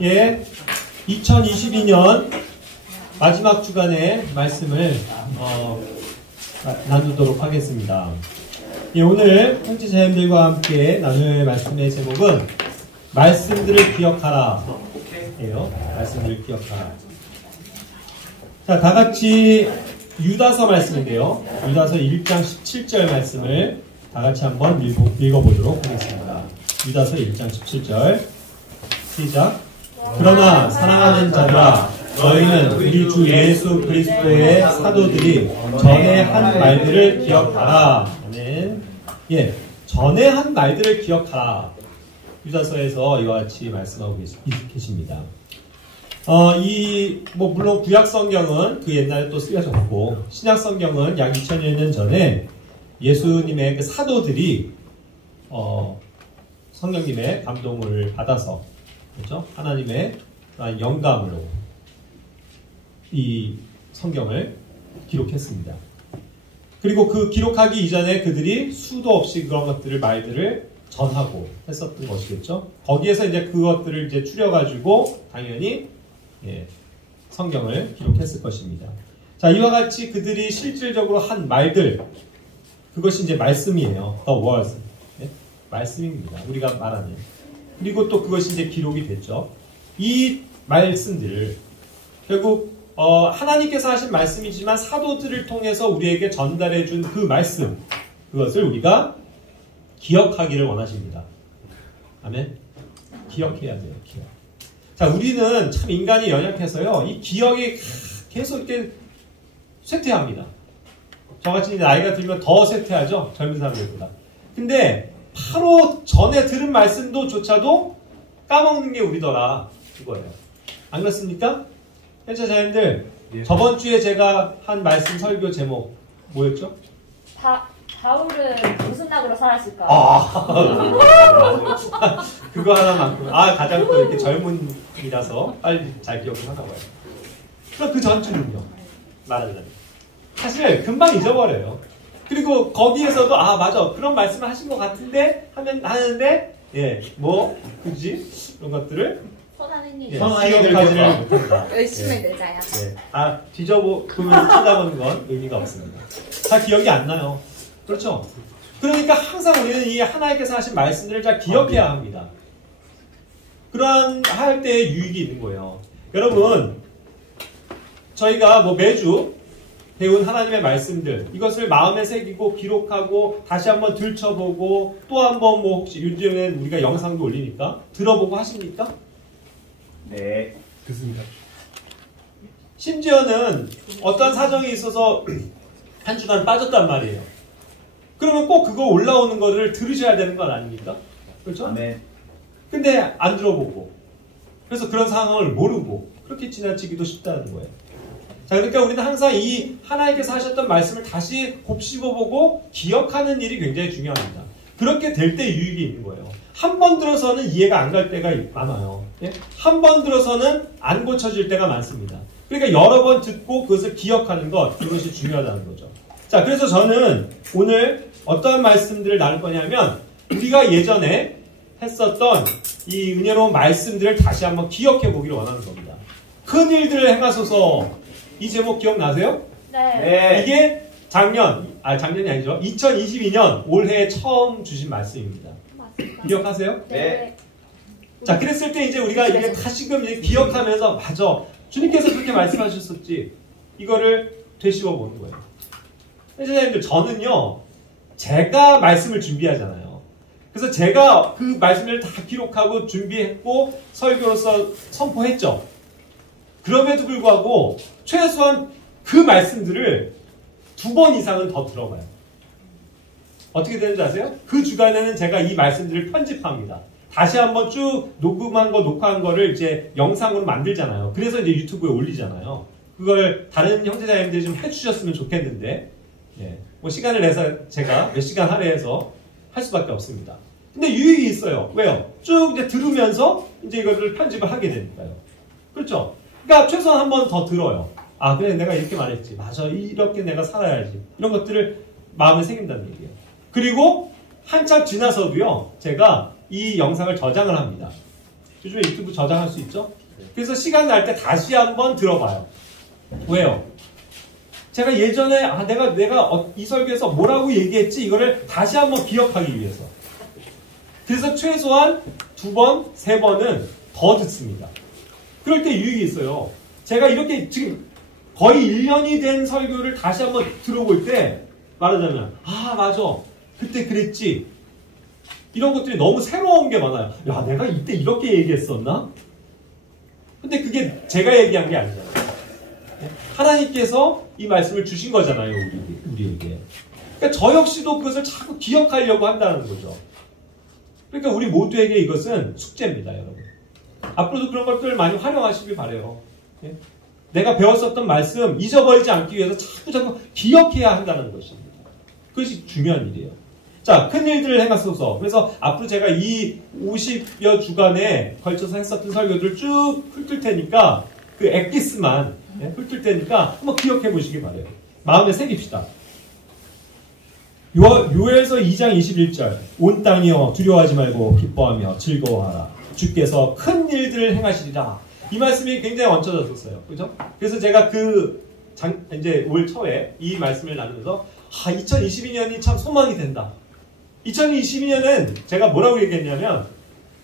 예, 2022년 마지막 주간의 말씀을 나누도록 하겠습니다. 예, 오늘 형제자매들과 함께 나눌 말씀의 제목은 말씀들을 기억하라 예요. 말씀들을 기억하라. 자, 다같이 유다서 말씀인데요. 유다서 1장 17절 말씀을 다같이 한번 읽어보도록 하겠습니다. 유다서 1장 17절 시작. 그러나 사랑하는 자들아, 너희는 우리 주 예수 그리스도의 사도들이 전에 한 말들을 기억하라. 아멘. 예, 전에 한 말들을 기억하라. 유다서에서 이와 같이 말씀하고 계십니다. 물론 구약 성경은 그 옛날에 또 쓰여졌고, 신약 성경은 약 2000여 년 전에 예수님의 그 사도들이 성령님의 감동을 받아서, 그렇죠? 하나님의 영감으로 이 성경을 기록했습니다. 그리고 그 기록하기 이전에 그들이 수도 없이 그런 말들을 전하고 했었던 것이겠죠. 거기에서 이제 그것들을 이제 추려가지고 당연히 성경을 기록했을 것입니다. 자, 이와 같이 그들이 실질적으로 한 말들, 그것이 이제 말씀이에요. The word. 말씀입니다. 우리가 말하는. 그리고 또 그것이 이제 기록이 됐죠. 이 말씀들을 결국 하나님께서 하신 말씀이지만 사도들을 통해서 우리에게 전달해 준 그 말씀, 그것을 우리가 기억하기를 원하십니다. 아멘. 기억해야 돼요. 기억. 자, 우리는 참 인간이 연약해서요, 이 기억이 계속 이렇게 쇠퇴합니다. 저같이 나이가 들면 더 쇠퇴하죠. 젊은 사람들보다. 근데 바로 전에 들은 말씀조차도 까먹는 게 우리더라. 그거예요. 안 그렇습니까? 현재 자녀들, 예. 저번 주에 제가 한 말씀 설교 제목 뭐였죠? 바울은 무슨 낙으로 살았을까? 그거 하나만큼. 가장 또 이렇게 젊은이라서 빨리 잘 기억을 하나 봐요. 그럼 그 전주는요? 말하자면. 사실 금방 잊어버려요. 그리고 거기에서도 맞아, 그런 말씀을 하신 것 같은데 하는데 그지? 그런 것들을 기억하지를 못한다. 열심히 내자야. 뒤져보면 찾아보는 건 의미가 없습니다. 다 기억이 안 나요. 그렇죠? 그러니까 항상 우리는 이 하나님께서 하신 말씀들을 잘 기억해야 합니다. 그러한 할 때에 유익이 있는 거예요. 여러분, 저희가 매주 배운 하나님의 말씀들, 이것을 마음에 새기고 기록하고 다시 한번 들춰보고 또 한번 혹시 요즘엔 우리가 영상도 올리니까 들어보고 하십니까? 네, 그렇습니다. 심지어는 어떤 사정이 있어서 한 주간 빠졌단 말이에요. 그러면 꼭 그거 올라오는 거를 들으셔야 되는 건 아닙니까? 그렇죠? 네. 근데 안 들어보고, 그래서 그런 상황을 모르고 그렇게 지나치기도 쉽다는 거예요. 자, 그러니까 우리는 항상 이 하나님께서 하셨던 말씀을 다시 곱씹어보고 기억하는 일이 굉장히 중요합니다. 그렇게 될 때 유익이 있는 거예요. 한 번 들어서는 이해가 안 갈 때가 많아요. 한 번 들어서는 안 고쳐질 때가 많습니다. 그러니까 여러 번 듣고 그것을 기억하는 것, 이것이 중요하다는 거죠. 자, 그래서 저는 오늘 어떠한 말씀들을 나눌 거냐면, 우리가 예전에 했었던 이 은혜로운 말씀들을 다시 한번 기억해 보기를 원하는 겁니다. 큰 일들을 행하소서. 이 제목 기억나세요? 네. 이게 작년이 아니죠. 2022년 올해 처음 주신 말씀입니다. 맞습니다. 기억하세요? 네. 자, 그랬을 때 이제 우리가 이게 다시금 이제 기억하면서, 맞아, 주님께서 그렇게 말씀하셨었지. 이거를 되씹어 보는 거예요. 선생님들, 저는요, 제가 말씀을 준비하잖아요. 그래서 제가 그 말씀을 다 기록하고 준비했고 설교로서 선포했죠. 그럼에도 불구하고 최소한 그 말씀들을 2번 이상은 더 들어봐요. 어떻게 되는지 아세요? 그 주간에는 제가 이 말씀들을 편집합니다. 다시 한번 쭉 녹화한 거를 이제 영상으로 만들잖아요. 그래서 이제 유튜브에 올리잖아요. 그걸 다른 형제자님들이 좀 해주셨으면 좋겠는데, 시간을 내서 제가 몇 시간 할애해서 할 수밖에 없습니다. 근데 유익이 있어요. 왜요? 쭉 이제 들으면서 이제 이거를 편집을 하게 되니까요. 그렇죠? 그러니까 최소한 한 번 더 들어요. 그래, 내가 이렇게 말했지. 맞아, 이렇게 내가 살아야지. 이런 것들을 마음에 새긴다는 얘기예요. 그리고 한참 지나서도요, 제가 이 영상을 저장을 합니다. 요즘에 유튜브 저장할 수 있죠? 그래서 시간 날 때 다시 한번 들어봐요. 왜요? 제가 예전에 내가 이 설교에서 뭐라고 얘기했지 이거를 다시 한번 기억하기 위해서. 그래서 최소한 2번, 3번은 더 듣습니다. 그럴 때 유익이 있어요. 제가 이렇게 지금 거의 1년이 된 설교를 다시 한번 들어볼 때 말하자면 맞아. 그때 그랬지. 이런 것들이 너무 새로운 게 많아요. 야, 내가 이때 이렇게 얘기했었나? 근데 그게 제가 얘기한 게 아니잖아요. 하나님께서 이 말씀을 주신 거잖아요, 우리에게. 그러니까 저 역시도 그것을 자꾸 기억하려고 한다는 거죠. 그러니까 우리 모두에게 이것은 숙제입니다, 여러분. 앞으로도 그런 것들을 많이 활용하시길 바라요. 내가 배웠었던 말씀 잊어버리지 않기 위해서 자꾸 기억해야 한다는 것입니다. 그것이 중요한 일이에요. 자, 큰 일들을 행하소서. 그래서 앞으로 제가 이 50여 주간에 걸쳐서 했었던 설교들을 쭉 훑을 테니까 그 엑기스만 훑을 테니까 한번 기억해 보시기 바래요. 마음에 새깁시다. 요엘서 2장 21절 온 땅이여 두려워하지 말고 기뻐하며 즐거워하라. 주께서 큰 일들을 행하시리라. 이 말씀이 굉장히 얹혀졌었어요. 그죠? 그래서 제가 이제 올 초에 이 말씀을 나누면서 2022년이 참 소망이 된다. 2022년엔 제가 뭐라고 얘기했냐면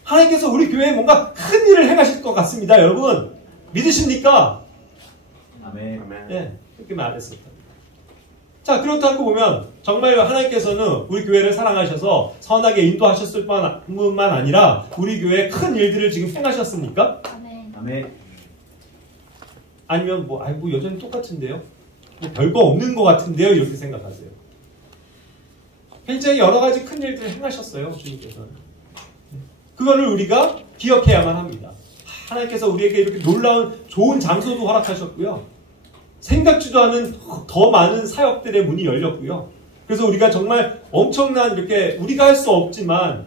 하나님께서 우리 교회에 뭔가 큰 일을 행하실 것 같습니다. 여러분 믿으십니까? 아멘. 네, 그렇게 말했습니다. 자, 그렇다고 보면 정말 하나님께서는 우리 교회를 사랑하셔서 선하게 인도하셨을 뿐만 아니라 우리 교회에 큰 일들을 지금 행하셨습니까? 아멘. 아니면 여전히 똑같은데요? 별거 없는 것 같은데요? 이렇게 생각하세요. 굉장히 여러 가지 큰 일들을 행하셨어요, 주님께서는. 그거를 우리가 기억해야만 합니다. 하나님께서 우리에게 이렇게 놀라운 좋은 장소도 허락하셨고요. 생각지도 않은 더 많은 사역들의 문이 열렸고요. 그래서 우리가 정말 엄청난 이렇게 우리가 할 수 없지만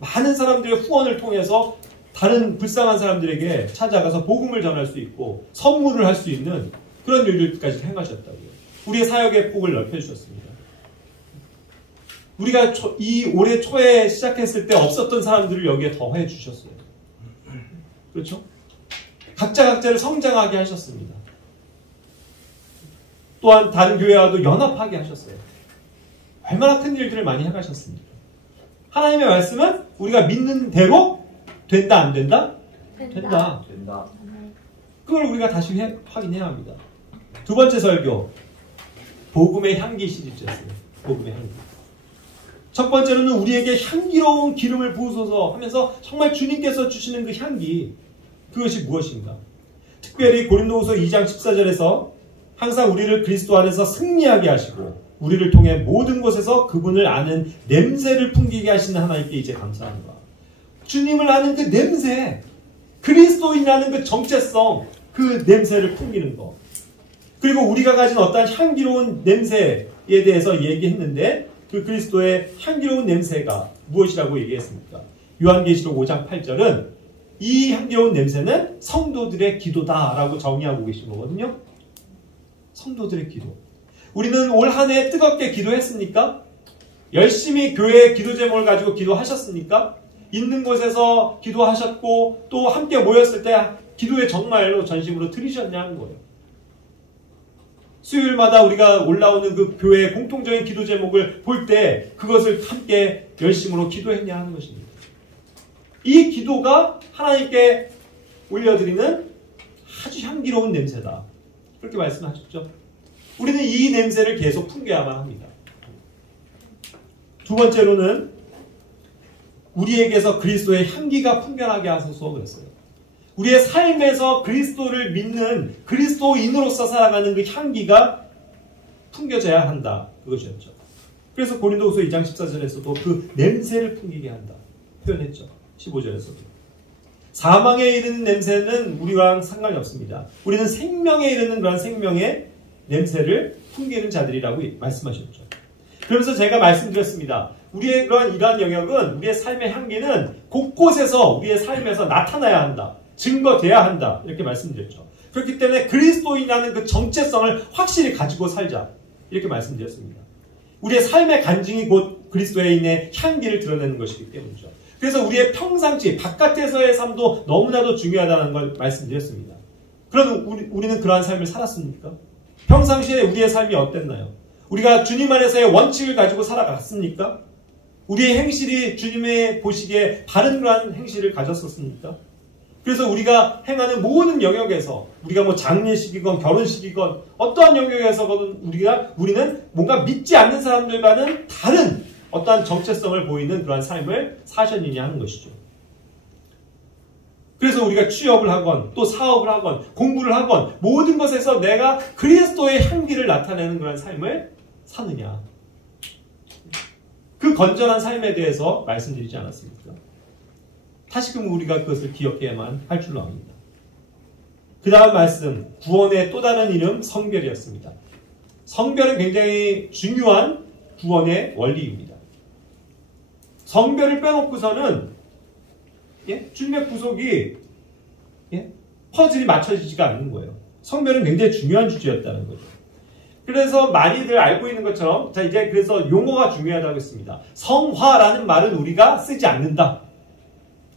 많은 사람들의 후원을 통해서 다른 불쌍한 사람들에게 찾아가서 복음을 전할 수 있고 선물을 할 수 있는 그런 일들까지 행하셨다고요. 우리의 사역의 폭을 넓혀주셨습니다. 우리가 이 올해 초에 시작했을 때 없었던 사람들을 여기에 더해 주셨어요. 그렇죠? 각자를 성장하게 하셨습니다. 또한 다른 교회와도 연합하게 하셨어요. 얼마나 큰 일들을 많이 해가셨습니까? 하나님의 말씀은 우리가 믿는 대로 된다, 안 된다? 된다. 그걸 우리가 다시 확인해야 합니다. 두 번째 설교, 복음의 향기 시리즈였어요. 복음의 향기. 첫 번째로는 우리에게 향기로운 기름을 부으소서 하면서 정말 주님께서 주시는 그 향기, 그것이 무엇인가? 특별히 고린도후서 2장 14절에서 항상 우리를 그리스도 안에서 승리하게 하시고 우리를 통해 모든 곳에서 그분을 아는 냄새를 풍기게 하시는 하나님께 이제 감사합니다. 주님을 아는 그 냄새, 그리스도인이라는 그 정체성, 그 냄새를 풍기는 것. 그리고 우리가 가진 어떠한 향기로운 냄새에 대해서 얘기했는데 그 그리스도의 향기로운 냄새가 무엇이라고 얘기했습니까? 요한계시록 5장 8절은 이 향기로운 냄새는 성도들의 기도다라고 정의하고 계신 거거든요. 성도들의 기도. 우리는 올 한 해 뜨겁게 기도했습니까? 열심히 교회의 기도 제목을 가지고 기도하셨습니까? 있는 곳에서 기도하셨고 또 함께 모였을 때 기도에 정말로 전심으로 들이셨냐 하는 거예요. 수요일마다 우리가 올라오는 그 교회의 공통적인 기도 제목을 볼 때 그것을 함께 열심으로 기도했냐 하는 것입니다. 이 기도가 하나님께 올려드리는 아주 향기로운 냄새다. 그렇게 말씀하셨죠. 우리는 이 냄새를 계속 풍겨야만 합니다. 두 번째로는 우리에게서 그리스도의 향기가 풍겨나게 하소서 그랬어요. 우리의 삶에서 그리스도를 믿는 그리스도인으로서 살아가는 그 향기가 풍겨져야 한다. 그것이었죠. 그래서 고린도후서 2장 14절에서도 그 냄새를 풍기게 한다. 표현했죠. 15절에서도. 사망에 이르는 냄새는 우리랑 상관이 없습니다. 우리는 생명에 이르는 그런 생명의 냄새를 풍기는 자들이라고 말씀하셨죠. 그러면서 제가 말씀드렸습니다. 우리의 이러한 영역은 우리의 삶의 향기는 곳곳에서 우리의 삶에서 나타나야 한다. 증거돼야 한다. 이렇게 말씀드렸죠. 그렇기 때문에 그리스도인이라는 그 정체성을 확실히 가지고 살자. 이렇게 말씀드렸습니다. 우리의 삶의 간증이 곧 그리스도인의 향기를 드러내는 것이기 때문이죠. 그래서 우리의 평상시, 바깥에서의 삶도 너무나도 중요하다는 걸 말씀드렸습니다. 그럼 우리는 그러한 삶을 살았습니까? 평상시에 우리의 삶이 어땠나요? 우리가 주님 안에서의 원칙을 가지고 살아갔습니까? 우리의 행실이 주님의 보시기에 바른 그러한 행실을 가졌었습니까? 그래서 우리가 행하는 모든 영역에서 우리가 뭐 장례식이건 결혼식이건 어떠한 영역에서건 우리는 뭔가 믿지 않는 사람들과는 다른 어떠한 정체성을 보이는 그러한 삶을 사셨느냐 하는 것이죠. 그래서 우리가 취업을 하건 또 사업을 하건 공부를 하건 모든 것에서 내가 그리스도의 향기를 나타내는 그런 삶을 사느냐. 그 건전한 삶에 대해서 말씀드리지 않았습니까? 다시금 우리가 그것을 기억해야만 할 줄로 압니다. 그 다음 말씀, 구원의 또 다른 이름 성별이었습니다. 성별은 굉장히 중요한 구원의 원리입니다. 성별을 빼놓고서는 주님의 구속이 퍼즐이 맞춰지지가 않는 거예요. 성별은 굉장히 중요한 주제였다는 거죠. 그래서 많이들 알고 있는 것처럼 자 이제 그래서 용어가 중요하다고 했습니다. 성화라는 말은 우리가 쓰지 않는다.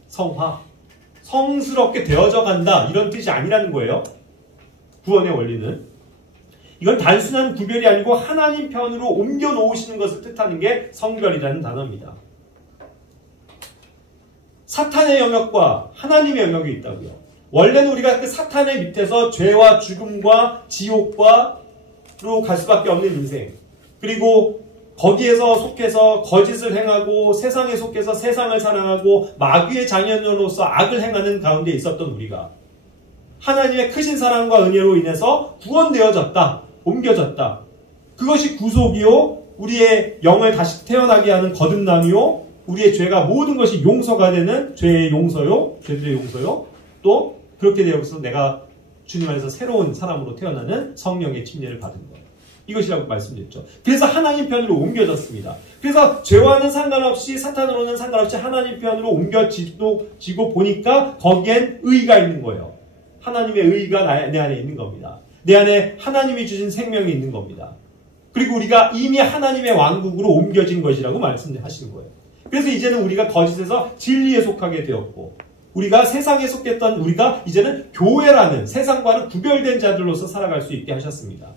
성화. 성스럽게 되어져 간다. 이런 뜻이 아니라는 거예요. 구원의 원리는. 이건 단순한 구별이 아니고 하나님 편으로 옮겨 놓으시는 것을 뜻하는 게 성별이라는 단어입니다. 사탄의 영역과 하나님의 영역이 있다고요. 원래는 우리가 그 사탄의 밑에서 죄와 죽음과 지옥과로 갈 수밖에 없는 인생. 그리고 거기에서 속해서 거짓을 행하고 세상에 속해서 세상을 사랑하고 마귀의 자녀로서 악을 행하는 가운데 있었던 우리가 하나님의 크신 사랑과 은혜로 인해서 구원되어졌다. 옮겨졌다. 그것이 구속이요. 우리의 영을 다시 태어나게 하는 거듭남이요. 우리의 죄가 모든 것이 용서가 되는 죄의 용서요. 죄들의 용서요. 또 그렇게 되어서 내가 주님 안에서 새로운 사람으로 태어나는 성령의 침례를 받은 거예요. 이것이라고 말씀드렸죠. 그래서 하나님 편으로 옮겨졌습니다. 그래서 죄와는 상관없이 사탄으로는 상관없이 하나님 편으로 옮겨지고 보니까 거기엔 의가 있는 거예요. 하나님의 의가 내 안에 있는 겁니다. 내 안에 하나님이 주신 생명이 있는 겁니다. 그리고 우리가 이미 하나님의 왕국으로 옮겨진 것이라고 말씀하시는 거예요. 그래서 이제는 우리가 거짓에서 진리에 속하게 되었고 우리가 세상에 속했던 우리가 이제는 교회라는 세상과는 구별된 자들로서 살아갈 수 있게 하셨습니다.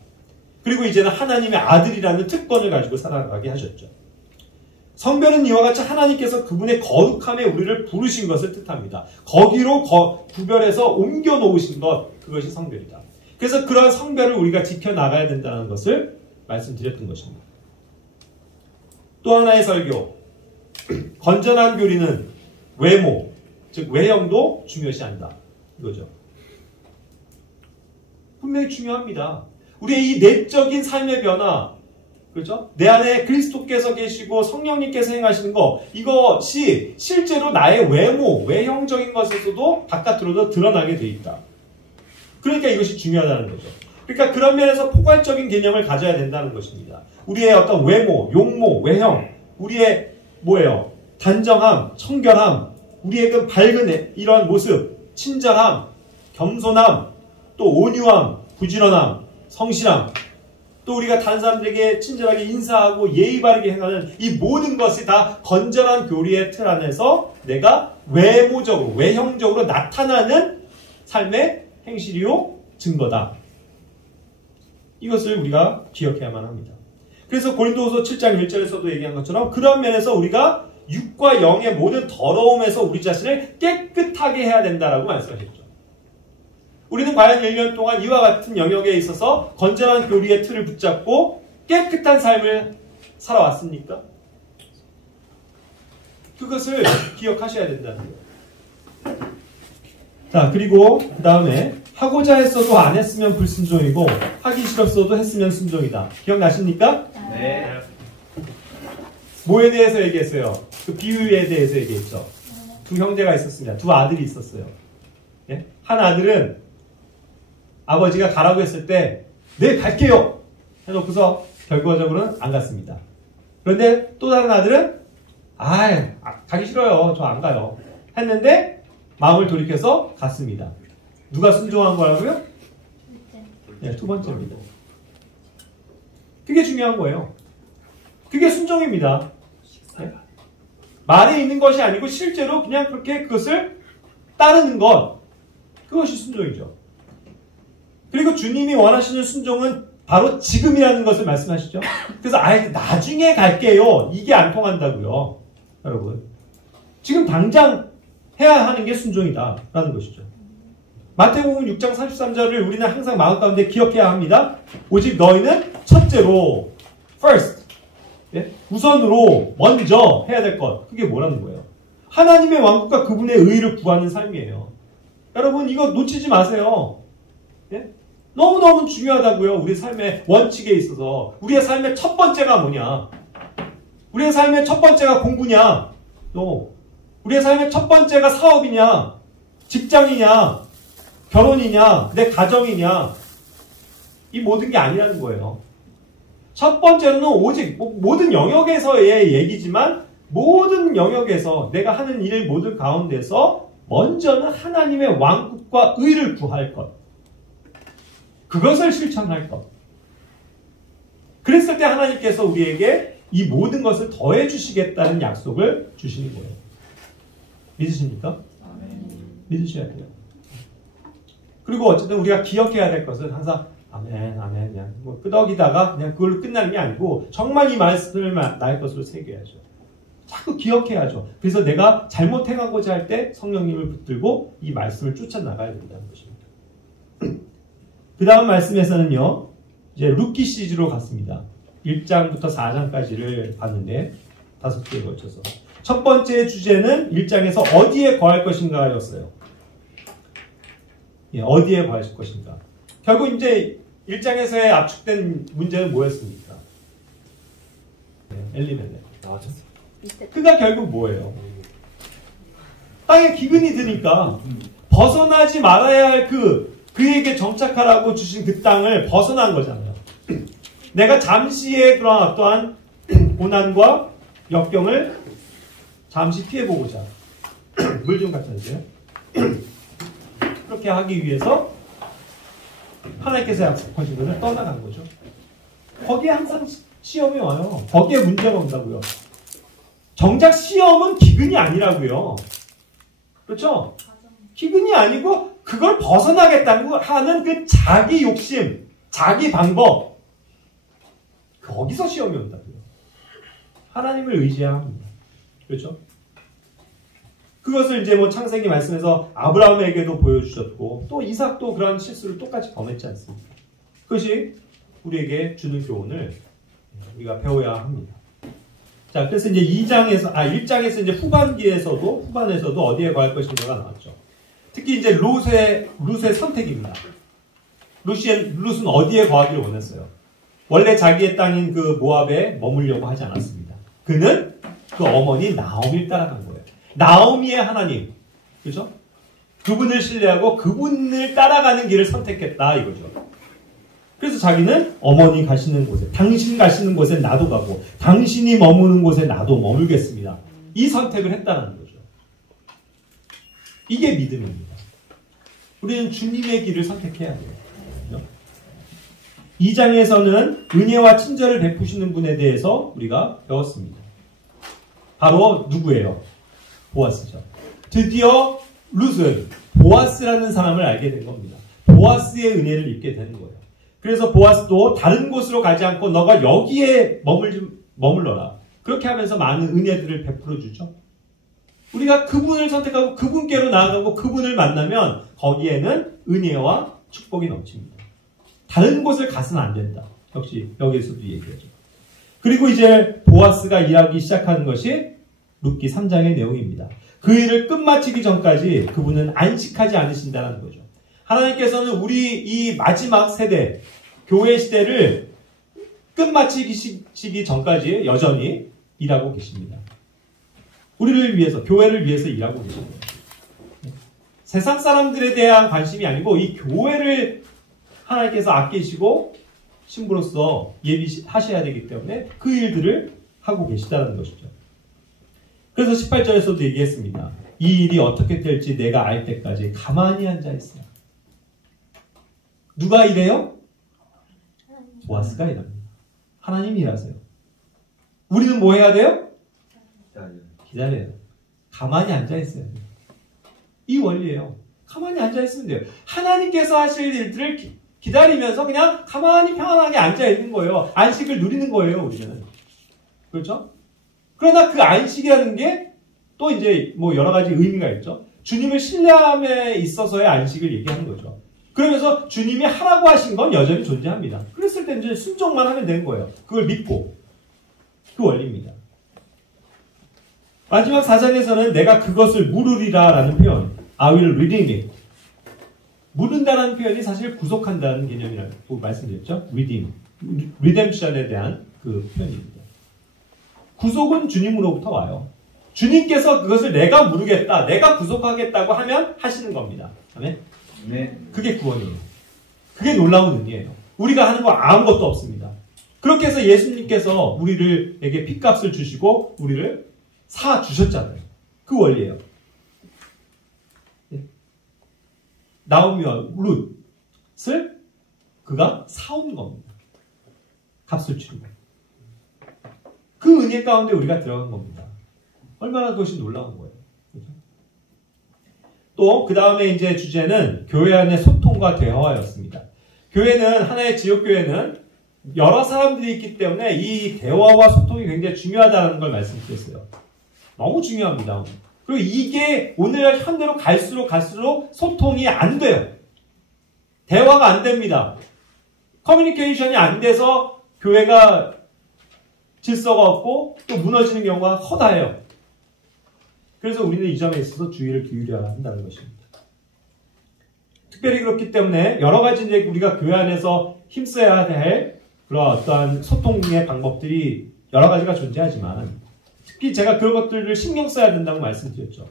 그리고 이제는 하나님의 아들이라는 특권을 가지고 살아가게 하셨죠. 성별은 이와 같이 하나님께서 그분의 거룩함에 우리를 부르신 것을 뜻합니다. 거기로 구별해서 옮겨 놓으신 것, 그것이 성별이다. 그래서 그러한 성별을 우리가 지켜나가야 된다는 것을 말씀드렸던 것입니다. 또 하나의 설교, 건전한 교리는 외모, 즉 외형도 중요시한다. 이거죠. 분명히 중요합니다. 우리의 이 내적인 삶의 변화, 그렇죠? 내 안에 그리스도께서 계시고 성령님께서 행하시는 것, 이것이 실제로 나의 외모, 외형적인 것에서도 바깥으로도 드러나게 돼 있다. 그러니까 이것이 중요하다는 거죠. 그러니까 그런 면에서 포괄적인 개념을 가져야 된다는 것입니다. 우리의 어떤 외모, 용모, 외형, 우리의 뭐예요? 단정함, 청결함, 우리의 그 밝은 이런 모습, 친절함, 겸손함, 또 온유함, 부지런함, 성실함, 또 우리가 다른 사람들에게 친절하게 인사하고 예의 바르게 행하는 이 모든 것이 다 건전한 교리의 틀 안에서 내가 외모적으로, 외형적으로 나타나는 삶의 행실이요 증거다. 이것을 우리가 기억해야만 합니다. 그래서 고린도후서 7장 1절에서도 얘기한 것처럼 그런 면에서 우리가 육과 영의 모든 더러움에서 우리 자신을 깨끗하게 해야 된다라고 말씀하셨죠. 우리는 과연 1년 동안 이와 같은 영역에 있어서 건전한 교리의 틀을 붙잡고 깨끗한 삶을 살아왔습니까? 그것을 기억하셔야 된다는 거예요. 자, 그리고 그 다음에 하고자 했어도 안 했으면 불순종이고 하기 싫었어도 했으면 순종이다. 기억나십니까? 네. 뭐에 대해서 얘기했어요? 그 비유에 대해서 얘기했죠. 두 형제가 있었습니다. 두 아들이 있었어요. 예? 한 아들은 아버지가 가라고 했을 때 네, 갈게요! 해놓고서 결과적으로는 안 갔습니다. 그런데 또 다른 아들은 가기 싫어요. 저 안 가요. 했는데 마음을 돌이켜서 갔습니다. 누가 순종한 거라고요? 네, 두 번째입니다. 그게 중요한 거예요. 그게 순종입니다. 네? 말에 있는 것이 아니고 실제로 그냥 그렇게 그것을 따르는 것. 그것이 순종이죠. 그리고 주님이 원하시는 순종은 바로 지금이라는 것을 말씀하시죠. 그래서 아예 나중에 갈게요. 이게 안 통한다고요. 여러분. 지금 당장 해야 하는 게 순종이다라는 것이죠. 마태복음 6장 33절을 우리는 항상 마음 가운데 기억해야 합니다. 오직 너희는 첫째로 first 우선으로 먼저 해야 될 것. 그게 뭐라는 거예요? 하나님의 왕국과 그분의 의를 구하는 삶이에요. 여러분 이거 놓치지 마세요. 예? 너무너무 중요하다고요. 우리 삶의 원칙에 있어서. 우리의 삶의 첫 번째가 뭐냐? 우리의 삶의 첫 번째가 공부냐? 우리의 삶의 첫 번째가 사업이냐? 직장이냐? 결혼이냐? 내 가정이냐? 이 모든 게 아니라는 거예요. 첫 번째는 오직 모든 영역에서의 얘기지만 모든 영역에서 내가 하는 일 모든 가운데서 먼저는 하나님의 왕국과 의를 구할 것. 그것을 실천할 것. 그랬을 때 하나님께서 우리에게 이 모든 것을 더해 주시겠다는 약속을 주시는 거예요. 믿으십니까? 믿으셔야 돼요. 그리고 어쨌든 우리가 기억해야 될 것은 항상 아멘, 아멘, 그냥 뭐 끄덕이다가 그냥 그걸로 끝나는 게 아니고 정말 이 말씀을 나의 것으로 새겨야죠. 자꾸 기억해야죠. 그래서 내가 잘못 행하고자 할 때 성령님을 붙들고 이 말씀을 쫓아나가야 된다는 것입니다. 그 다음 말씀에서는요, 이제 룻기 시리즈로 갔습니다. 1장부터 4장까지를 봤는데 5개에 걸쳐서. 첫 번째 주제는 1장에서 어디에 거할 것인가였어요. 예, 어디에 거하실 것인가. 결국 이제 1장에서의 압축된 문제는 뭐였습니까? 네, 엘리멜렉. 그가 결국 뭐예요? 땅에 기근이 드니까 벗어나지 말아야 할 그에게 정착하라고 주신 그 땅을 벗어난 거잖아요. 내가 잠시의 그런 어떠한 고난과 역경을 잠시 피해보고자. 물 좀 갖다 주세요. 그렇게 하기 위해서 하나님께서 약속하신 것을 떠나간 거죠. 거기에 항상 시험이 와요. 거기에 문제가 온다고요. 정작 시험은 기근이 아니라고요. 그렇죠? 기근이 아니고 그걸 벗어나겠다고 하는 그 자기 욕심, 자기 방법. 거기서 시험이 온다고요. 하나님을 의지해야 합니다. 그렇죠? 그것을 이제 뭐 창세기 말씀에서 아브라함에게도 보여주셨고 또 이삭도 그런 실수를 똑같이 범했지 않습니까? 그것이 우리에게 주는 교훈을 우리가 배워야 합니다. 자, 그래서 이제 1장에서 이제 후반에서도 어디에 거할 것인가가 나왔죠. 특히 이제 룻의 선택입니다. 룻은 어디에 거하기를 원했어요? 원래 자기의 땅인 그 모압에 머물려고 하지 않았습니다. 그는 그 어머니 나오미를 따라간 거예요. 나오미의 하나님, 그죠? 그분을 신뢰하고 그분을 따라가는 길을 선택했다 이거죠. 그래서 자기는 어머니 가시는 곳에, 당신 가시는 곳에 나도 가고 당신이 머무는 곳에 나도 머물겠습니다. 이 선택을 했다는 거죠. 이게 믿음입니다. 우리는 주님의 길을 선택해야 돼요. 그렇죠? 2장에서는 은혜와 친절을 베푸시는 분에 대해서 우리가 배웠습니다. 바로 누구예요? 보아스죠. 드디어 룻은 보아스라는 사람을 알게 된 겁니다. 보아스의 은혜를 입게 되는 거예요. 그래서 보아스도 다른 곳으로 가지 않고 너가 여기에 머물러라. 그렇게 하면서 많은 은혜들을 베풀어 주죠. 우리가 그분을 선택하고 그분께로 나아가고 그분을 만나면 거기에는 은혜와 축복이 넘칩니다. 다른 곳을 가서는 안 된다. 역시 여기에서도 얘기하죠. 그리고 이제 보아스가 일하기 시작하는 것이 룻기 3장의 내용입니다. 그 일을 끝마치기 전까지 그분은 안식하지 않으신다는 거죠. 하나님께서는 우리 이 마지막 세대, 교회 시대를 끝마치기 전까지 여전히 일하고 계십니다. 우리를 위해서, 교회를 위해서 일하고 계십니다. 세상 사람들에 대한 관심이 아니고 이 교회를 하나님께서 아끼시고 신부로서 예비하셔야 되기 때문에 그 일들을 하고 계시다는 것이죠. 그래서 18절에서도 얘기했습니다. 이 일이 어떻게 될지 내가 알 때까지 가만히 앉아있어. 누가 일해요? 보아스가 일합니다. 하나님이 일하세요. 우리는 뭐 해야 돼요? 기다려요. 가만히 앉아있어요. 이 원리예요. 가만히 앉아있으면 돼요. 하나님께서 하실 일들을 기다리면서 그냥 가만히 평안하게 앉아있는 거예요. 안식을 누리는 거예요, 우리는. 그렇죠? 그러나 그 안식이라는 게 또 이제 뭐 여러 가지 의미가 있죠. 주님을 신뢰함에 있어서의 안식을 얘기하는 거죠. 그러면서 주님이 하라고 하신 건 여전히 존재합니다. 그랬을 때 이제 순종만 하면 되는 거예요. 그걸 믿고. 그 원리입니다. 마지막 4장에서는 내가 그것을 물으리라 라는 표현, I will redeem it. 물은다라는 표현이 사실 구속한다는 개념이라고 말씀드렸죠. redeem. redemption에 대한 그 표현입니다. 구속은 주님으로부터 와요. 주님께서 그것을 내가 물으겠다, 내가 구속하겠다고 하면 하시는 겁니다. 아멘? 네. 그게 구원이에요. 그게 놀라운 은혜예요. 우리가 하는 거 아무것도 없습니다. 그렇게 해서 예수님께서 우리에게 핏값을 주시고 우리를 사 주셨잖아요. 그 원리예요. 나오미와 룻을 그가 사온 겁니다. 값을 치르고. 그 은혜 가운데 우리가 들어간 겁니다. 얼마나 그것이 놀라운 거예요. 그렇죠? 또 그 다음에 이제 주제는 교회 안의 소통과 대화였습니다. 교회는 하나의 지역교회는 여러 사람들이 있기 때문에 이 대화와 소통이 굉장히 중요하다는 걸 말씀드렸어요. 너무 중요합니다. 그리고 이게 오늘 현대로 갈수록 소통이 안 돼요. 대화가 안 됩니다. 커뮤니케이션이 안 돼서 교회가 질서가 없고 또 무너지는 경우가 허다해요. 그래서 우리는 이 점에 있어서 주의를 기울여야 한다는 것입니다. 특별히 그렇기 때문에 여러 가지 이제 우리가 교회 안에서 힘써야 할 그런 어떠한 소통의 방법들이 여러 가지가 존재하지만 특히 제가 그런 것들을 신경 써야 된다고 말씀드렸죠.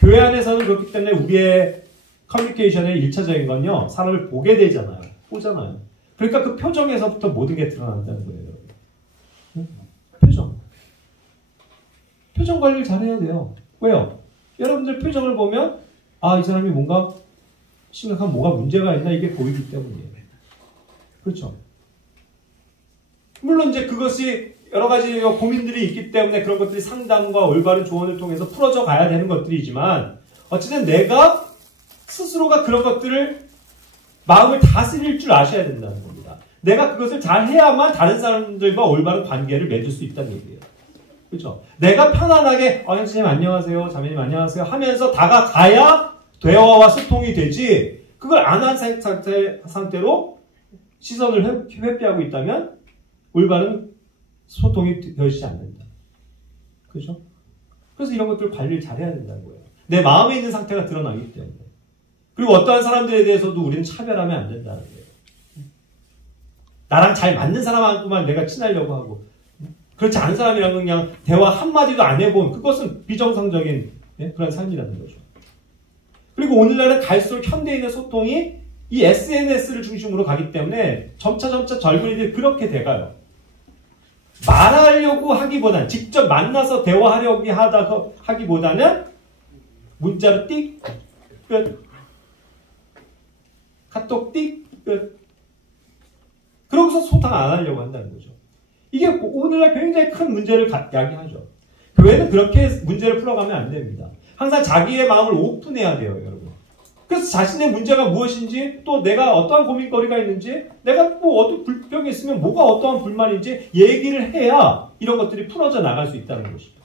교회 안에서는 그렇기 때문에 우리의 커뮤니케이션의 1차적인 건요, 사람을 보게 되잖아요. 보잖아요. 그러니까 그 표정에서부터 모든 게 드러난다는 거예요. 표정. 표정 관리를 잘해야 돼요. 왜요? 여러분들 표정을 보면 아, 이 사람이 뭔가 심각한 뭐가 문제가 있나 이게 보이기 때문이에요. 그렇죠? 물론 이제 그것이 여러 가지 고민들이 있기 때문에 그런 것들이 상담과 올바른 조언을 통해서 풀어져 가야 되는 것들이지만 어쨌든 내가 스스로가 그런 것들을 마음을 다스릴 줄 아셔야 된다는 겁니다. 내가 그것을 잘 해야만 다른 사람들과 올바른 관계를 맺을 수 있다는 얘기예요. 그렇죠? 내가 편안하게 형수님 안녕하세요, 자매님 안녕하세요 하면서 다가가야 대화와 소통이 되지 그걸 안 한 상태로 시선을 회피하고 있다면 올바른 소통이 되어지지 않는다. 그렇죠? 그래서 이런 것들을 관리를 잘해야 된다는 거예요. 내 마음에 있는 상태가 드러나기 때문에. 그리고 어떠한 사람들에 대해서도 우리는 차별하면 안 된다는 거예요. 나랑 잘 맞는 사람하고만 내가 친하려고 하고 그렇지 않은 사람이랑 그냥 대화 한마디도 안 해본 그것은 비정상적인 그런 삶이라는 거죠. 그리고 오늘날은 갈수록 현대인의 소통이 이 SNS를 중심으로 가기 때문에 점차 젊은이들이 그렇게 돼가요. 말하려고 하기보다는 직접 만나서 대화하려고 하기보다는 문자로 띡 끝, 카톡 띡 끝. 그러고서 소통 안 하려고 한다는 거죠. 이게 오늘날 굉장히 큰 문제를 야기하죠. 교회는 그렇게 문제를 풀어가면 안 됩니다. 항상 자기의 마음을 오픈해야 돼요, 여러분. 그래서 자신의 문제가 무엇인지, 또 내가 어떠한 고민거리가 있는지, 내가 뭐 어떤 불평이 있으면 뭐가 어떠한 불만인지 얘기를 해야 이런 것들이 풀어져 나갈 수 있다는 것이죠.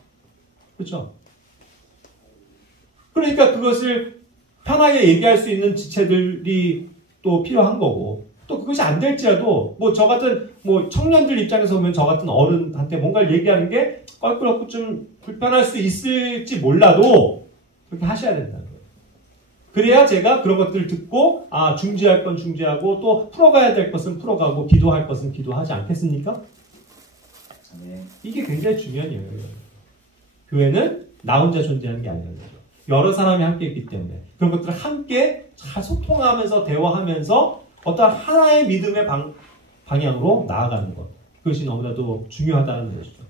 그렇죠? 그러니까 그것을 편하게 얘기할 수 있는 지체들이 또 필요한 거고, 또 그것이 안 될지라도 뭐 저 같은 뭐 청년들 입장에서 보면 저 같은 어른한테 뭔가를 얘기하는 게 껄끄럽고 좀 불편할 수 있을지 몰라도 그렇게 하셔야 된다는 거예요. 그래야 제가 그런 것들을 듣고 아, 중지할 건 중지하고 또 풀어가야 될 것은 풀어가고 기도할 것은 기도하지 않겠습니까? 이게 굉장히 중요한 이유예요. 교회는 나 혼자 존재하는 게 아니라는 거죠. 여러 사람이 함께 있기 때문에 그런 것들을 함께 잘 소통하면서 대화하면서 어떤 하나의 믿음의 방향으로 나아가는 것. 그것이 너무나도 중요하다는 것이죠.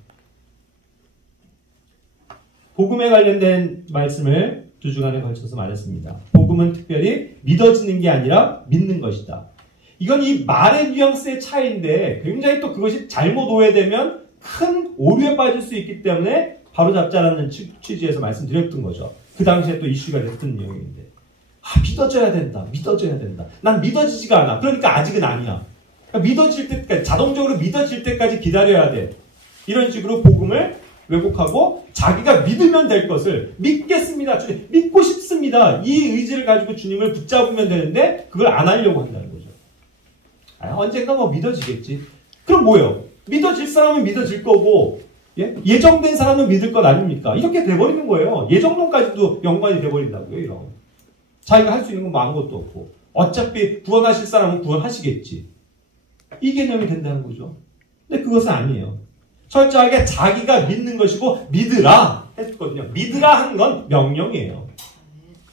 복음에 관련된 말씀을 2주간에 걸쳐서 말했습니다. 복음은 특별히 믿어지는 게 아니라 믿는 것이다. 이건 이 말의 뉘앙스의 차이인데 굉장히 또 그것이 잘못 오해되면 큰 오류에 빠질 수 있기 때문에 바로잡자라는 취지에서 말씀드렸던 거죠. 그 당시에 또 이슈가 됐던 내용인데 믿어져야 된다. 믿어져야 된다. 난 믿어지지가 않아. 그러니까 아직은 아니야. 그러니까 믿어질 때까지 자동적으로 믿어질 때까지 기다려야 돼. 이런 식으로 복음을 왜곡하고 자기가 믿으면 될 것을 믿겠습니다. 주님 믿고 싶습니다. 이 의지를 가지고 주님을 붙잡으면 되는데 그걸 안 하려고 한다는 거죠. 언젠가 뭐 믿어지겠지. 그럼 뭐예요? 믿어질 사람은 믿어질 거고 예정된 사람은 믿을 것 아닙니까? 이렇게 돼버리는 거예요. 예정론까지도 연관이 돼버린다고요. 이런 자기가 할 수 있는 건 뭐 아무것도 없고 어차피 구원하실 사람은 구원하시겠지. 이 개념이 된다는 거죠. 근데 그것은 아니에요. 철저하게 자기가 믿는 것이고 믿으라 했거든요. 믿으라 하는 건 명령이에요.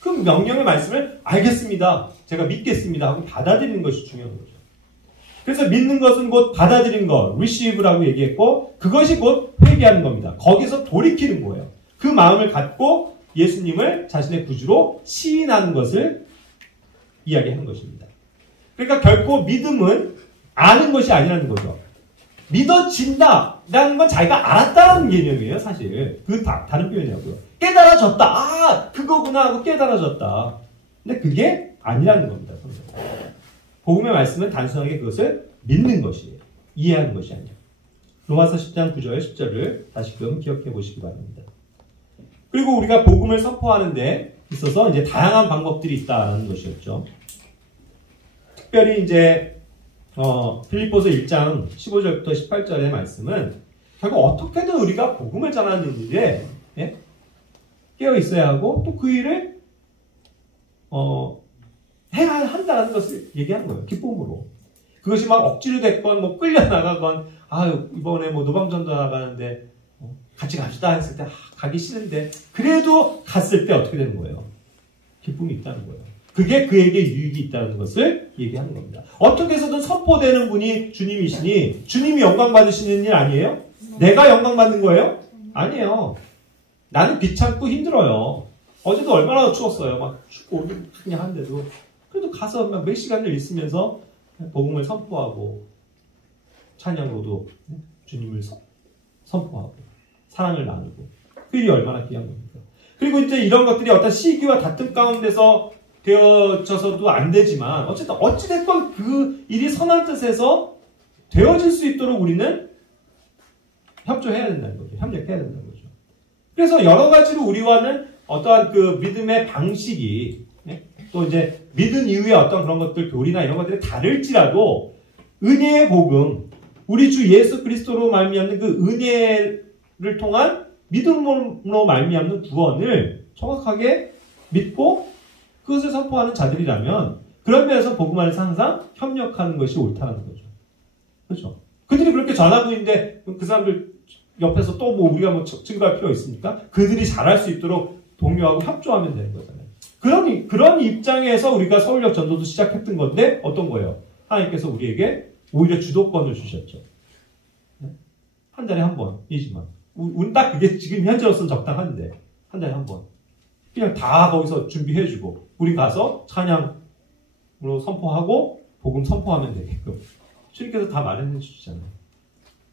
그 명령의 말씀을 알겠습니다. 제가 믿겠습니다 하고 받아들이는 것이 중요한 거죠. 그래서 믿는 것은 곧 받아들인 것, receive라고 얘기했고 그것이 곧 회개하는 겁니다. 거기서 돌이키는 거예요. 그 마음을 갖고 예수님을 자신의 구주로 시인하는 것을 이야기하는 것입니다. 그러니까 결코 믿음은 아는 것이 아니라는 거죠. 믿어진다라는 건 자기가 알았다는 개념이에요, 사실. 그 다른 표현이라고요. 깨달아졌다. 그거구나 하고 깨달아졌다. 근데 그게 아니라는 겁니다. 복음의 말씀은 단순하게 그것을 믿는 것이에요. 이해하는 것이 아니에요. 로마서 10장 9절 10절을 다시금 기억해 보시기 바랍니다. 그리고 우리가 복음을 선포하는 데 있어서 이제 다양한 방법들이 있다는 것이었죠. 특별히 이제 빌립보서 1장 15절부터 18절의 말씀은 결국 어떻게든 우리가 복음을 전하는 일에 깨어 있어야 하고 또 그 일을 해야 한다는 것을 얘기하는 거예요. 기쁨으로. 그것이 막 억지로 됐건 뭐 끌려 나가건 이번에 뭐 노방전도 나가는데 같이 갑시다 했을 때 가기 싫은데 그래도 갔을 때 어떻게 되는 거예요? 기쁨이 있다는 거예요. 그게 그에게 유익이 있다는 것을 얘기하는 겁니다. 어떻게 해서든 선포되는 분이 주님이시니 주님이 영광 받으시는 일 아니에요? 내가 영광 받는 거예요? 아니에요. 나는 귀찮고 힘들어요. 어제도 얼마나 추웠어요. 막 춥고 그냥 한데도 그래도 가서 몇 시간을 있으면서 복음을 선포하고 찬양으로도 주님을 선포하고 사랑을 나누고 그 일이 얼마나 귀한 겁니까? 그리고 이제 이런 것들이 어떤 시기와 다툼 가운데서 되어져서도 안 되지만 어쨌든 어찌됐건 그 일이 선한 뜻에서 되어질 수 있도록 우리는 협조해야 된다는 거죠. 협력해야 된다는 거죠. 그래서 여러 가지로 우리와는 어떠한 그 믿음의 방식이 또 이제 믿은 이후에 어떤 그런 것들 교리나 이런 것들이 다를지라도 은혜의 복음, 우리 주 예수 그리스도로 말미암는 그 은혜를 통한 믿음으로 말미암는 구원을 정확하게 믿고 그것을 선포하는 자들이라면 그런 면에서 복음 안에서 항상 협력하는 것이 옳다는 거죠. 그렇죠? 그들이 그렇게 전하고 있는데 그 사람들 옆에서 또 뭐 우리가 뭐 증거할 필요가 있습니까? 그들이 잘할 수 있도록 동요하고 협조하면 되는 거잖아요. 그런 입장에서 우리가 서울역 전도도 시작했던 건데 어떤 거예요? 하나님께서 우리에게 오히려 주도권을 주셨죠. 한 달에 한 번이지만 우린 딱 그게 지금 현재로서는 적당한데 한 달에 한 번. 그냥 다 거기서 준비해주고 우리 가서 찬양으로 선포하고 복음 선포하면 되게끔 주님께서 다 마련해 주시잖아요.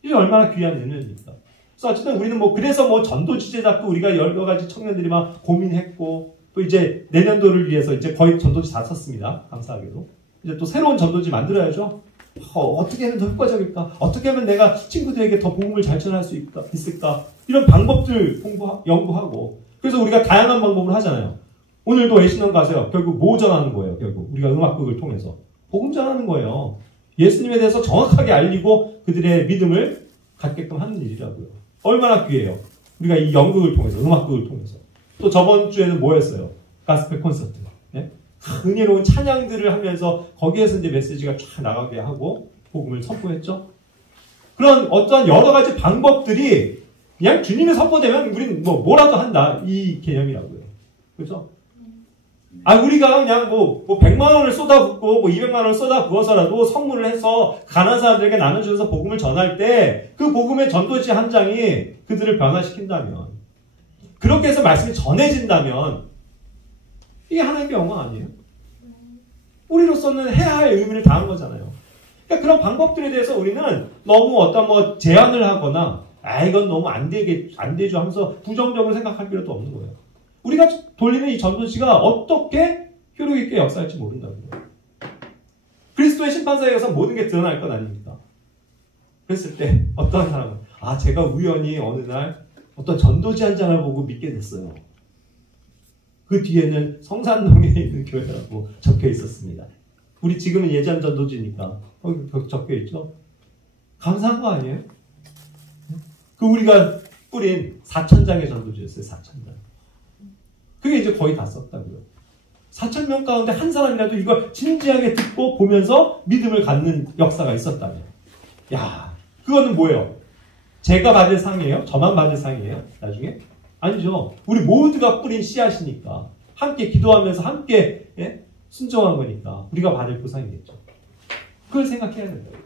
이게 얼마나 귀한 은혜입니까? 그래서 어쨌든 우리는 그래서 전도 주제 잡고 우리가 여러 가지 청년들이 막 고민했고 또 이제 내년도를 위해서 이제 거의 전도지 다 썼습니다. 감사하게도. 이제 또 새로운 전도지 만들어야죠. 어떻게 하면 더 효과적일까? 어떻게 하면 내가 친구들에게 더 복음을 잘 전할 수 있을까? 이런 방법들 연구하고 그래서 우리가 다양한 방법을 하잖아요. 오늘도 외신원 가세요. 결국 뭐 전하는 거예요? 결국 우리가 음악극을 통해서 복음 전하는 거예요. 예수님에 대해서 정확하게 알리고 그들의 믿음을 갖게끔 하는 일이라고요. 얼마나 귀해요. 우리가 이 연극을 통해서 음악극을 통해서 또 저번 주에는 뭐였어요? 가스펠 콘서트. 은혜로운 찬양들을 하면서 거기에서 이제 메시지가 쫙 나가게 하고 복음을 선포했죠. 그런 어떠한 여러 가지 방법들이 그냥 주님의 선포되면 우리는 뭐라도 한다 이 개념이라고요. 그렇죠? 우리가 그냥 100만 원을 쏟아붓고 200만 원을 쏟아부어서라도 선물을 해서 가난한 사람들에게 나눠주면서 복음을 전할 때 그 복음의 전도지 한 장이 그들을 변화시킨다면 그렇게 해서 말씀이 전해진다면 이게 하나님의 영광 아니에요? 우리로서는 해야 할 의미를 다한 거잖아요. 그러니까 그런 방법들에 대해서 우리는 너무 어떤 제한을 하거나 이건 너무 안 되죠 하면서 부정적으로 생각할 필요도 없는 거예요. 우리가 돌리는 이 전도지가 어떻게 효력 있게 역사할지 모른다는 거예요. 그리스도의 심판사에 의해서 모든 게 드러날 건 아닙니까? 그랬을 때 어떤 사람은 제가 우연히 어느 날 어떤 전도지 한 장을 보고 믿게 됐어요. 그 뒤에는 성산동에 있는 교회라고 적혀 있었습니다. 우리 지금은 예전 전도지니까 거기 적혀 있죠. 감사한 거 아니에요? 그 우리가 뿌린 4,000장의 전도지였어요. 4,000장. 그게 이제 거의 다 썼다고요. 4,000명 가운데 한 사람이라도 이걸 진지하게 듣고 보면서 믿음을 갖는 역사가 있었다면, 그거는 뭐예요? 제가 받을 상이에요? 저만 받을 상이에요? 나중에? 아니죠. 우리 모두가 뿌린 씨앗이니까 함께 기도하면서 함께 순종한 거니까 우리가 받을 보상이겠죠. 그걸 생각해야 된다.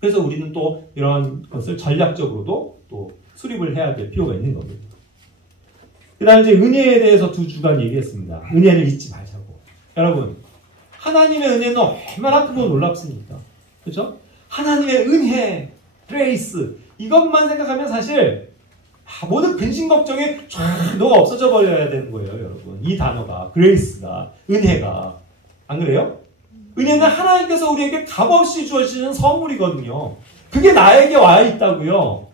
그래서 우리는 또 이런 것을 전략적으로도 또 수립을 해야 될 필요가 있는 겁니다. 그 다음에 이제 은혜에 대해서 2주간 얘기했습니다. 은혜를 잊지 말자고. 여러분, 하나님의 은혜는 얼마나 크고 놀랍습니까? 그렇죠? 하나님의 은혜, 그레이스, 이것만 생각하면 사실 모든 근심 걱정이 쫙 너가 없어져 버려야 되는 거예요, 여러분. 이 단어가, 그레이스가, 은혜가. 안 그래요? 은혜는 하나님께서 우리에게 값없이 주어지는 선물이거든요. 그게 나에게 와 있다고요.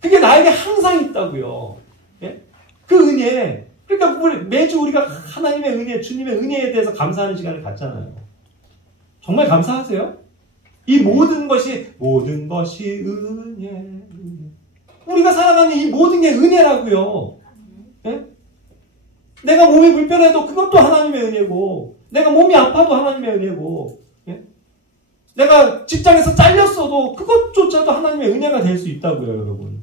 그게 나에게 항상 있다고요. 예? 그 은혜. 그러니까 매주 우리가 하나님의 은혜, 주님의 은혜에 대해서 감사하는 시간을 갖잖아요. 정말 감사하세요? 이 모든 것이 은혜. 우리가 살아가는 이 모든 게 은혜라고요. 예? 내가 몸이 불편해도 그것도 하나님의 은혜고, 내가 몸이 아파도 하나님의 은혜고, 예? 내가 직장에서 잘렸어도 그것조차도 하나님의 은혜가 될 수 있다고요, 여러분.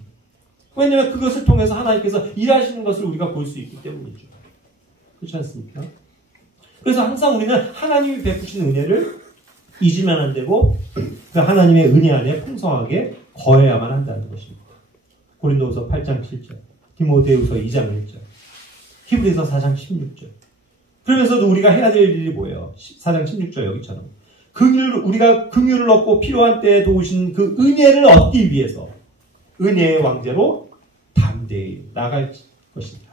왜냐하면 그것을 통해서 하나님께서 일하시는 것을 우리가 볼 수 있기 때문이죠. 그렇지 않습니까? 그래서 항상 우리는 하나님이 베푸시는 은혜를 잊으면 안 되고 그 하나님의 은혜 안에 풍성하게 거해야만 한다는 것입니다. 고린도후서 8장 7절, 디모데후서 2장 1절, 히브리서 4장 16절. 그러면서도 우리가 해야 될 일이 뭐예요? 4장 16절 여기처럼 우리가 긍휼을 얻고 필요한 때에 도우신 그 은혜를 얻기 위해서 은혜의 왕제로 담대히 나갈 것입니다.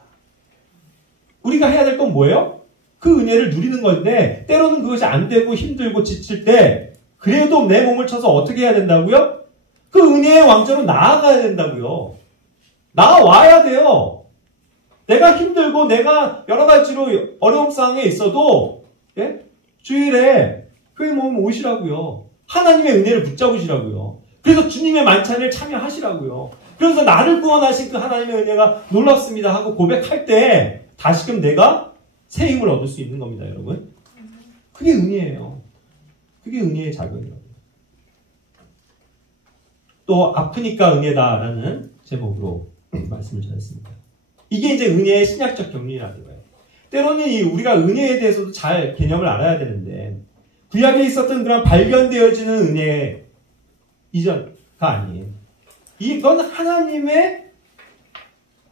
우리가 해야 될 건 뭐예요? 그 은혜를 누리는 건데 때로는 그것이 안 되고 힘들고 지칠 때 그래도 내 몸을 쳐서 어떻게 해야 된다고요? 그 은혜의 왕제로 나아가야 된다고요. 나아와야 돼요. 내가 힘들고 내가 여러 가지로 어려움 상황에 있어도 주일에 교회 모임 오시라고요. 하나님의 은혜를 붙잡으시라고요. 그래서 주님의 만찬을 참여하시라고요. 그래서 나를 구원하신 그 하나님의 은혜가 놀랍습니다 하고 고백할 때 다시금 내가 새 힘을 얻을 수 있는 겁니다, 여러분. 그게 은혜예요. 그게 은혜의 작용이라고요. 또 아프니까 은혜다라는 제목으로 말씀을 전했습니다. 이게 이제 은혜의 신약적 정리라는 거예요. 때로는 우리가 은혜에 대해서도 잘 개념을 알아야 되는데 구약에 있었던 그런 발견되어지는 은혜 이전가 아니에요. 이건 하나님의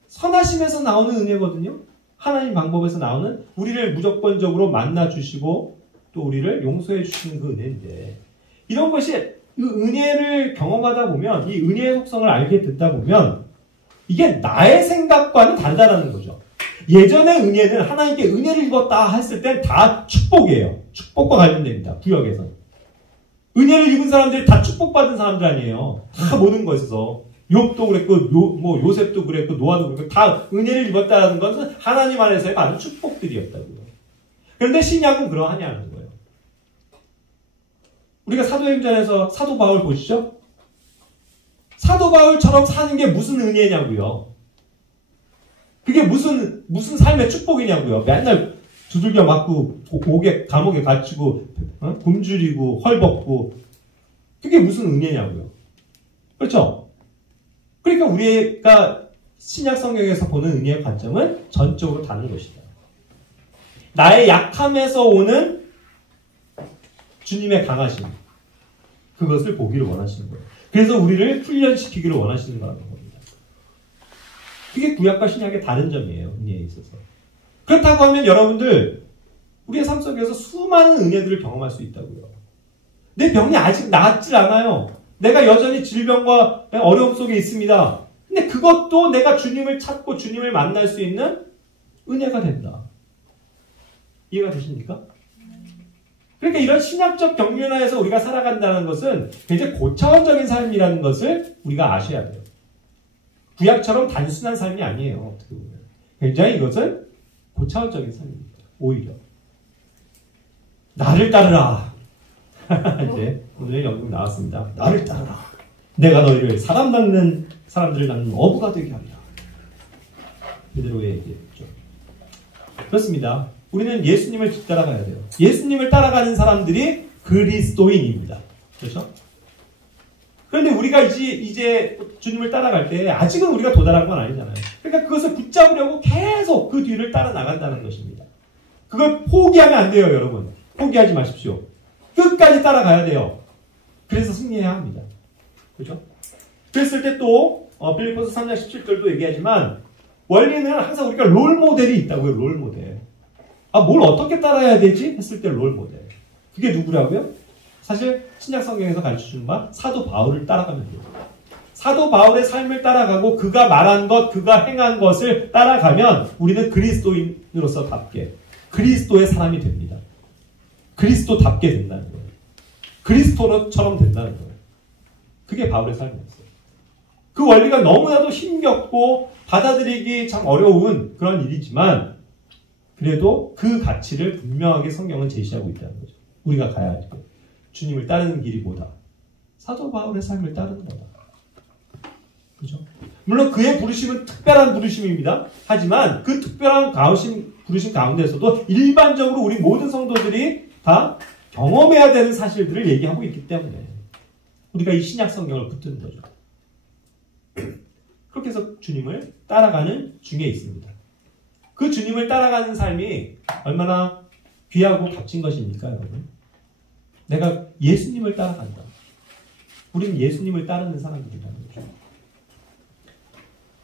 선하심에서 나오는 은혜거든요. 하나님 방법에서 나오는 우리를 무조건적으로 만나주시고 또 우리를 용서해 주시는 그 은혜인데 이런 것이 그 은혜를 경험하다 보면 이 은혜의 속성을 알게 듣다 보면 이게 나의 생각과는 다르다는 거죠. 예전의 은혜는 하나님께 은혜를 입었다 했을 땐 다 축복이에요. 축복과 관련됩니다. 구역에서. 은혜를 입은 사람들이 다 축복받은 사람들 아니에요. 다 모든 것에서. 욥도 그랬고, 요셉도 그랬고, 노아도 그랬고, 다 은혜를 입었다는 것은 하나님 안에서의 많은 축복들이었다고요. 그런데 신약은 그러하냐는 거예요. 우리가 사도행전에서 사도 바울 보시죠? 사도 바울처럼 사는 게 무슨 은혜냐고요. 그게 무슨 삶의 축복이냐고요. 맨날 두들겨 맞고 감옥에 갇히고 굶주리고 헐벗고 그게 무슨 은혜냐고요. 그렇죠? 그러니까 우리가 신약 성경에서 보는 은혜의 관점은 전적으로 다른 것이다. 나의 약함에서 오는 주님의 강하심 그것을 보기를 원하시는 거예요. 그래서 우리를 훈련시키기를 원하시는 거라는 겁니다. 그게 구약과 신약의 다른 점이에요. 은혜에 있어서. 그렇다고 하면 여러분들 우리의 삶 속에서 수많은 은혜들을 경험할 수 있다고요. 내 병이 아직 나았질 않아요. 내가 여전히 질병과 어려움 속에 있습니다. 근데 그것도 내가 주님을 찾고 주님을 만날 수 있는 은혜가 된다. 이해가 되십니까? 그러니까 이런 신학적 경륜하에서 우리가 살아간다는 것은 굉장히 고차원적인 삶이라는 것을 우리가 아셔야 돼요. 구약처럼 단순한 삶이 아니에요. 어떻게 보면. 굉장히 이것은 고차원적인 삶입니다. 오히려. 나를 따르라. 이제 오늘의 연극 나왔습니다. 나를 따르라. 내가 너희를 사람 낚는 사람들을 낚는 어부가 되게 하리라. 그대로의 얘기했죠. 그렇습니다. 우리는 예수님을 뒤따라가야 돼요. 예수님을 따라가는 사람들이 그리스도인입니다. 그렇죠? 그런데 우리가 이제 주님을 따라갈 때 아직은 우리가 도달한 건 아니잖아요. 그러니까 그것을 붙잡으려고 계속 그 뒤를 따라 나간다는 것입니다. 그걸 포기하면 안 돼요, 여러분. 포기하지 마십시오. 끝까지 따라가야 돼요. 그래서 승리해야 합니다. 그렇죠? 그랬을 때 또 빌립보서 3장 17절도 얘기하지만 원리는 항상 우리가 롤 모델이 있다고요. 롤 모델. 뭘 어떻게 따라야 되지? 했을 때 롤 모델. 그게 누구라고요? 사실 신약 성경에서 가르쳐주는 바 사도 바울을 따라가면 돼요. 사도 바울의 삶을 따라가고 그가 말한 것, 그가 행한 것을 따라가면 우리는 그리스도인으로서 답게 그리스도의 사람이 됩니다. 그리스도답게 된다는 거예요. 그리스도처럼 된다는 거예요. 그게 바울의 삶이었어요. 그 원리가 너무나도 힘겹고 받아들이기 참 어려운 그런 일이지만 그래도 그 가치를 분명하게 성경은 제시하고 있다는 거죠. 우리가 가야 할 때. 주님을 따르는 길이 뭐다? 사도 바울의 삶을 따르는 거다. 그죠? 물론 그의 부르심은 특별한 부르심입니다. 하지만 그 특별한 부르심 가운데서도 일반적으로 우리 모든 성도들이 다 경험해야 되는 사실들을 얘기하고 있기 때문에 우리가 이 신약 성경을 붙드는 거죠. 그렇게 해서 주님을 따라가는 중에 있습니다. 그 주님을 따라가는 삶이 얼마나 귀하고 값진 것입니까, 여러분? 내가 예수님을 따라간다. 우리는 예수님을 따르는 사람들이라는 거죠.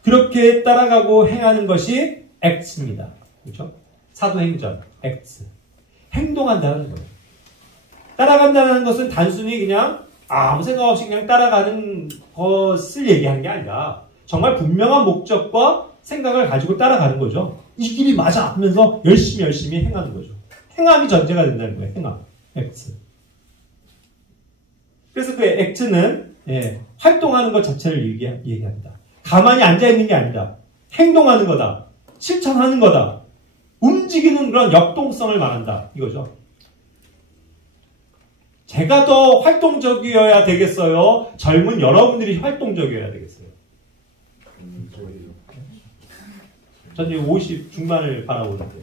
그렇게 따라가고 행하는 것이 액트입니다. 그렇죠? 사도행전, 액트. 행동한다는 거예요. 따라간다는 것은 단순히 그냥 아무 생각 없이 그냥 따라가는 것을 얘기하는 게 아니라 정말 분명한 목적과 생각을 가지고 따라가는 거죠. 이 길이 맞아 하면서 열심히 행하는 거죠. 행함이 전제가 된다는 거예요. 행함, 액트. 그래서 그 액트는 활동하는 것 자체를 얘기합니다. 가만히 앉아있는 게 아니다. 행동하는 거다. 실천하는 거다. 움직이는 그런 역동성을 말한다. 이거죠. 제가 더 활동적이어야 되겠어요? 젊은 여러분들이 활동적이어야 되겠어요? 저는 50 중반을 바라보는데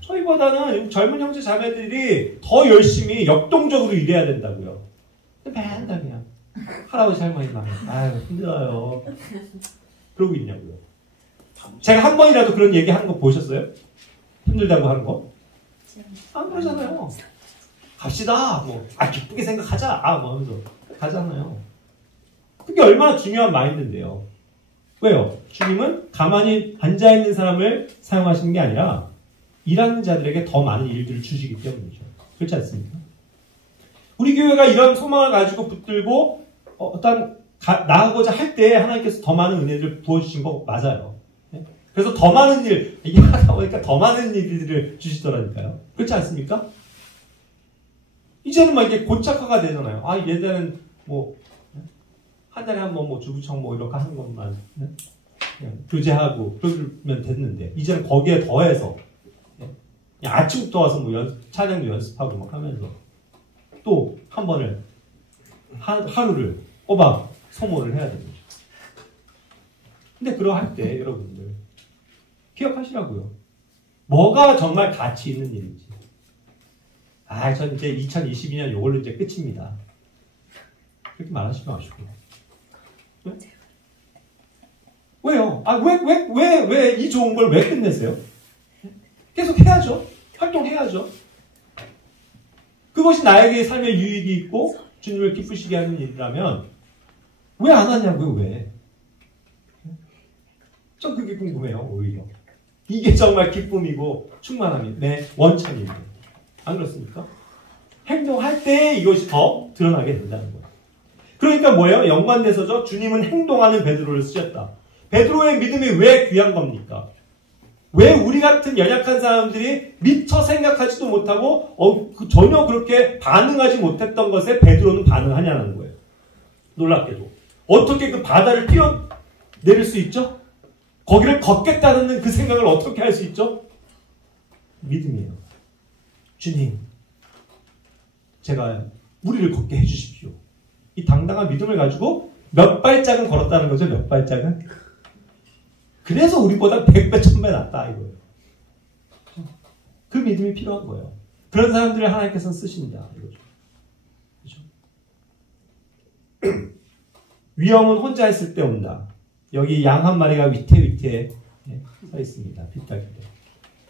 저희보다는 젊은 형제 자매들이 더 열심히 역동적으로 일해야 된다고요. 맨날 그냥 할아버지 할머니만 아유 힘들어요. 그러고 있냐고요. 제가 한 번이라도 그런 얘기 하는 거 보셨어요? 힘들다고 하는 거? 안 그러잖아요. 갑시다. 기쁘게 생각하자. 뭐 하면서 가잖아요. 그게 얼마나 중요한 마인드인데요. 왜요? 주님은 가만히 앉아있는 사람을 사용하시는 게 아니라 일하는 자들에게 더 많은 일들을 주시기 때문이죠. 그렇지 않습니까? 우리 교회가 이런 소망을 가지고 붙들고 나아가고자 할 때 하나님께서 더 많은 은혜를 부어주신 거 맞아요. 그래서 더 많은 일, 이게 하다 보니까 더 많은 일들을 주시더라니까요. 그렇지 않습니까? 이제는 이게 고착화가 되잖아요. 예전에는 한 달에 한 번 주부청 이렇게 하는 것만 그냥 교제하고 그러면 됐는데 이제는 거기에 더해서 그냥 아침부터 와서 찬양도 연습하고 막 하면서 또 한 번을 하루를 꼬박 소모를 해야 되는 거죠. 근데 그러할 때 여러분들 기억하시라고요. 뭐가 정말 가치 있는 일인지. 전 이제 2022년 요걸로 이제 끝입니다. 그렇게 말하시지 마시고. 왜? 왜요? 왜 이 좋은 걸 왜 끝내세요? 계속 해야죠. 활동해야죠. 그것이 나에게 삶에 유익이 있고 주님을 기쁘시게 하는 일이라면 왜 안 하냐고요, 왜? 전 그게 궁금해요, 오히려. 이게 정말 기쁨이고 충만함이 내 원천이에요. 안 그렇습니까? 행동할 때 이것이 더 드러나게 된다는 거예요. 그러니까 뭐예요? 연관돼서죠. 주님은 행동하는 베드로를 쓰셨다. 베드로의 믿음이 왜 귀한 겁니까? 왜 우리 같은 연약한 사람들이 미처 생각하지도 못하고 전혀 그렇게 반응하지 못했던 것에 베드로는 반응하냐는 거예요. 놀랍게도. 어떻게 그 바다를 뛰어내릴 수 있죠? 거기를 걷겠다는 그 생각을 어떻게 할 수 있죠? 믿음이에요. 주님, 제가 무리를 걷게 해주십시오. 이 당당한 믿음을 가지고 몇 발짝은 걸었다는 거죠. 몇 발짝은. 그래서 우리보다 100배, 1000배 낫다 이거예요. 그 믿음이 필요한 거예요. 그런 사람들을 하나님께서는 쓰신다 이거죠. 그렇죠? 위험은 혼자 있을 때 온다. 여기 양 한 마리가 위태위태 서 있습니다. 빗갈 때.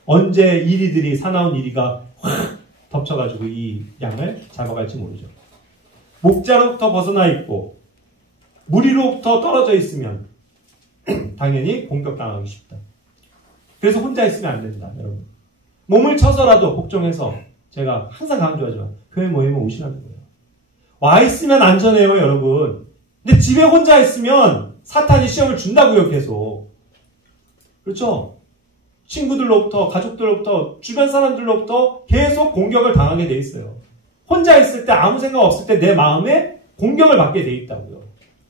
언제 이리들이 사나운 이리가 확 덮쳐가지고 이 양을 잡아갈지 모르죠. 목자로부터 벗어나 있고 무리로부터 떨어져 있으면 당연히 공격당하기 쉽다. 그래서 혼자 있으면 안 된다, 여러분. 몸을 쳐서라도 복종해서 제가 항상 강조하지만 교회 모임에 오시라는 거예요. 와 있으면 안전해요, 여러분. 근데 집에 혼자 있으면 사탄이 시험을 준다고요, 계속. 그렇죠? 친구들로부터, 가족들로부터, 주변 사람들로부터 계속 공격을 당하게 돼 있어요. 혼자 있을 때 아무 생각 없을 때 내 마음에 공격을 받게 돼 있다고요.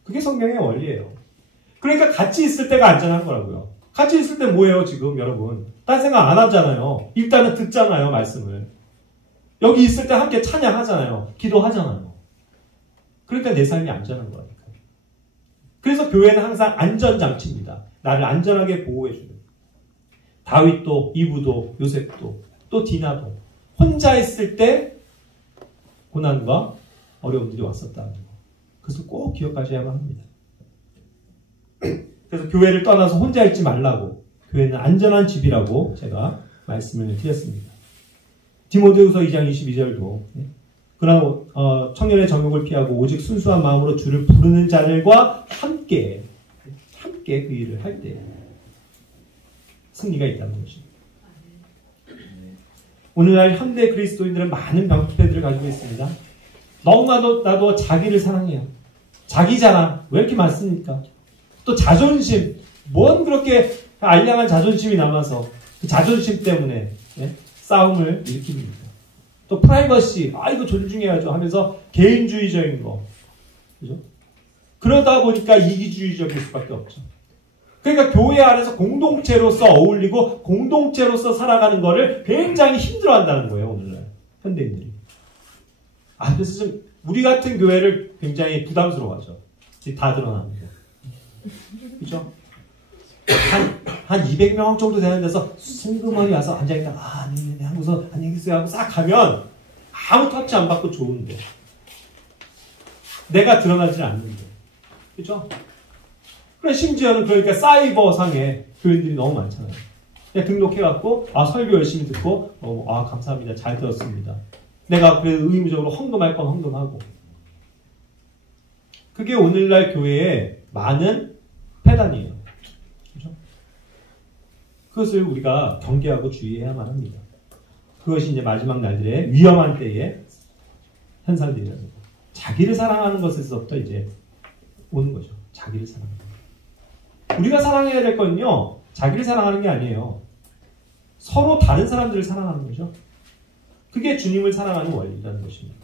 그게 성경의 원리예요. 그러니까 같이 있을 때가 안전한 거라고요. 같이 있을 때 뭐예요, 지금 여러분? 딴 생각 안 하잖아요. 일단은 듣잖아요, 말씀을. 여기 있을 때 함께 찬양하잖아요. 기도하잖아요. 그러니까 내 삶이 안전한 거라니까요. 그래서 교회는 항상 안전장치입니다. 나를 안전하게 보호해주는. 다윗도, 이브도, 요셉도, 또 디나도 혼자 있을 때 고난과 어려움들이 왔었다는 거. 그것을 꼭 기억하셔야만 합니다. 그래서 교회를 떠나서 혼자 있지 말라고, 교회는 안전한 집이라고 제가 말씀을 드렸습니다. 디모데후서 2장 22절도 그러나 청년의 정욕을 피하고 오직 순수한 마음으로 주를 부르는 자들과 함께 그 일을 할 때 승리가 있다는 것입니다. 오늘날 현대 그리스도인들은 많은 병폐들을 가지고 있습니다. 너무나도 나도 자기를 사랑해요. 자기 자랑 왜 이렇게 많습니까? 또 자존심, 뭔 그렇게 알량한 자존심이 남아서 그 자존심 때문에 싸움을 일으킵니다. 또 프라이버시, 이거 존중해야죠 하면서 개인주의적인 거, 그죠? 그러다 보니까 이기주의적일 수밖에 없죠. 그러니까 교회 안에서 공동체로서 어울리고 공동체로서 살아가는 거를 굉장히 힘들어한다는 거예요, 오늘날 현대인들이. 그래서 좀 우리 같은 교회를 굉장히 부담스러워하죠. 다 드러나는 거. 그죠? 한 200명 정도 되는 데서 슬그머니 와서 앉아있다가 네 하고서 안녕히 계세요 하고 싹 가면 아무 터치 안 받고 좋은데 내가 드러나질 않는데. 그죠? 그래, 심지어는 그러니까 사이버상에 교인들이 너무 많잖아요. 그냥 등록해갖고 설교 열심히 듣고 감사합니다. 잘 들었습니다. 내가 그래도 의무적으로 헌금할 건 헌금하고. 그게 오늘날 교회의 많은 폐단이에요. 그죠? 그것을 우리가 경계하고 주의해야만 합니다. 그것이 이제 마지막 날들의 위험한 때의 현상들이라는 거. 자기를 사랑하는 것에서부터 이제 오는 거죠. 자기를 사랑하는 거. 우리가 사랑해야 될 건요, 자기를 사랑하는 게 아니에요. 서로 다른 사람들을 사랑하는 거죠. 그게 주님을 사랑하는 원리라는 것입니다.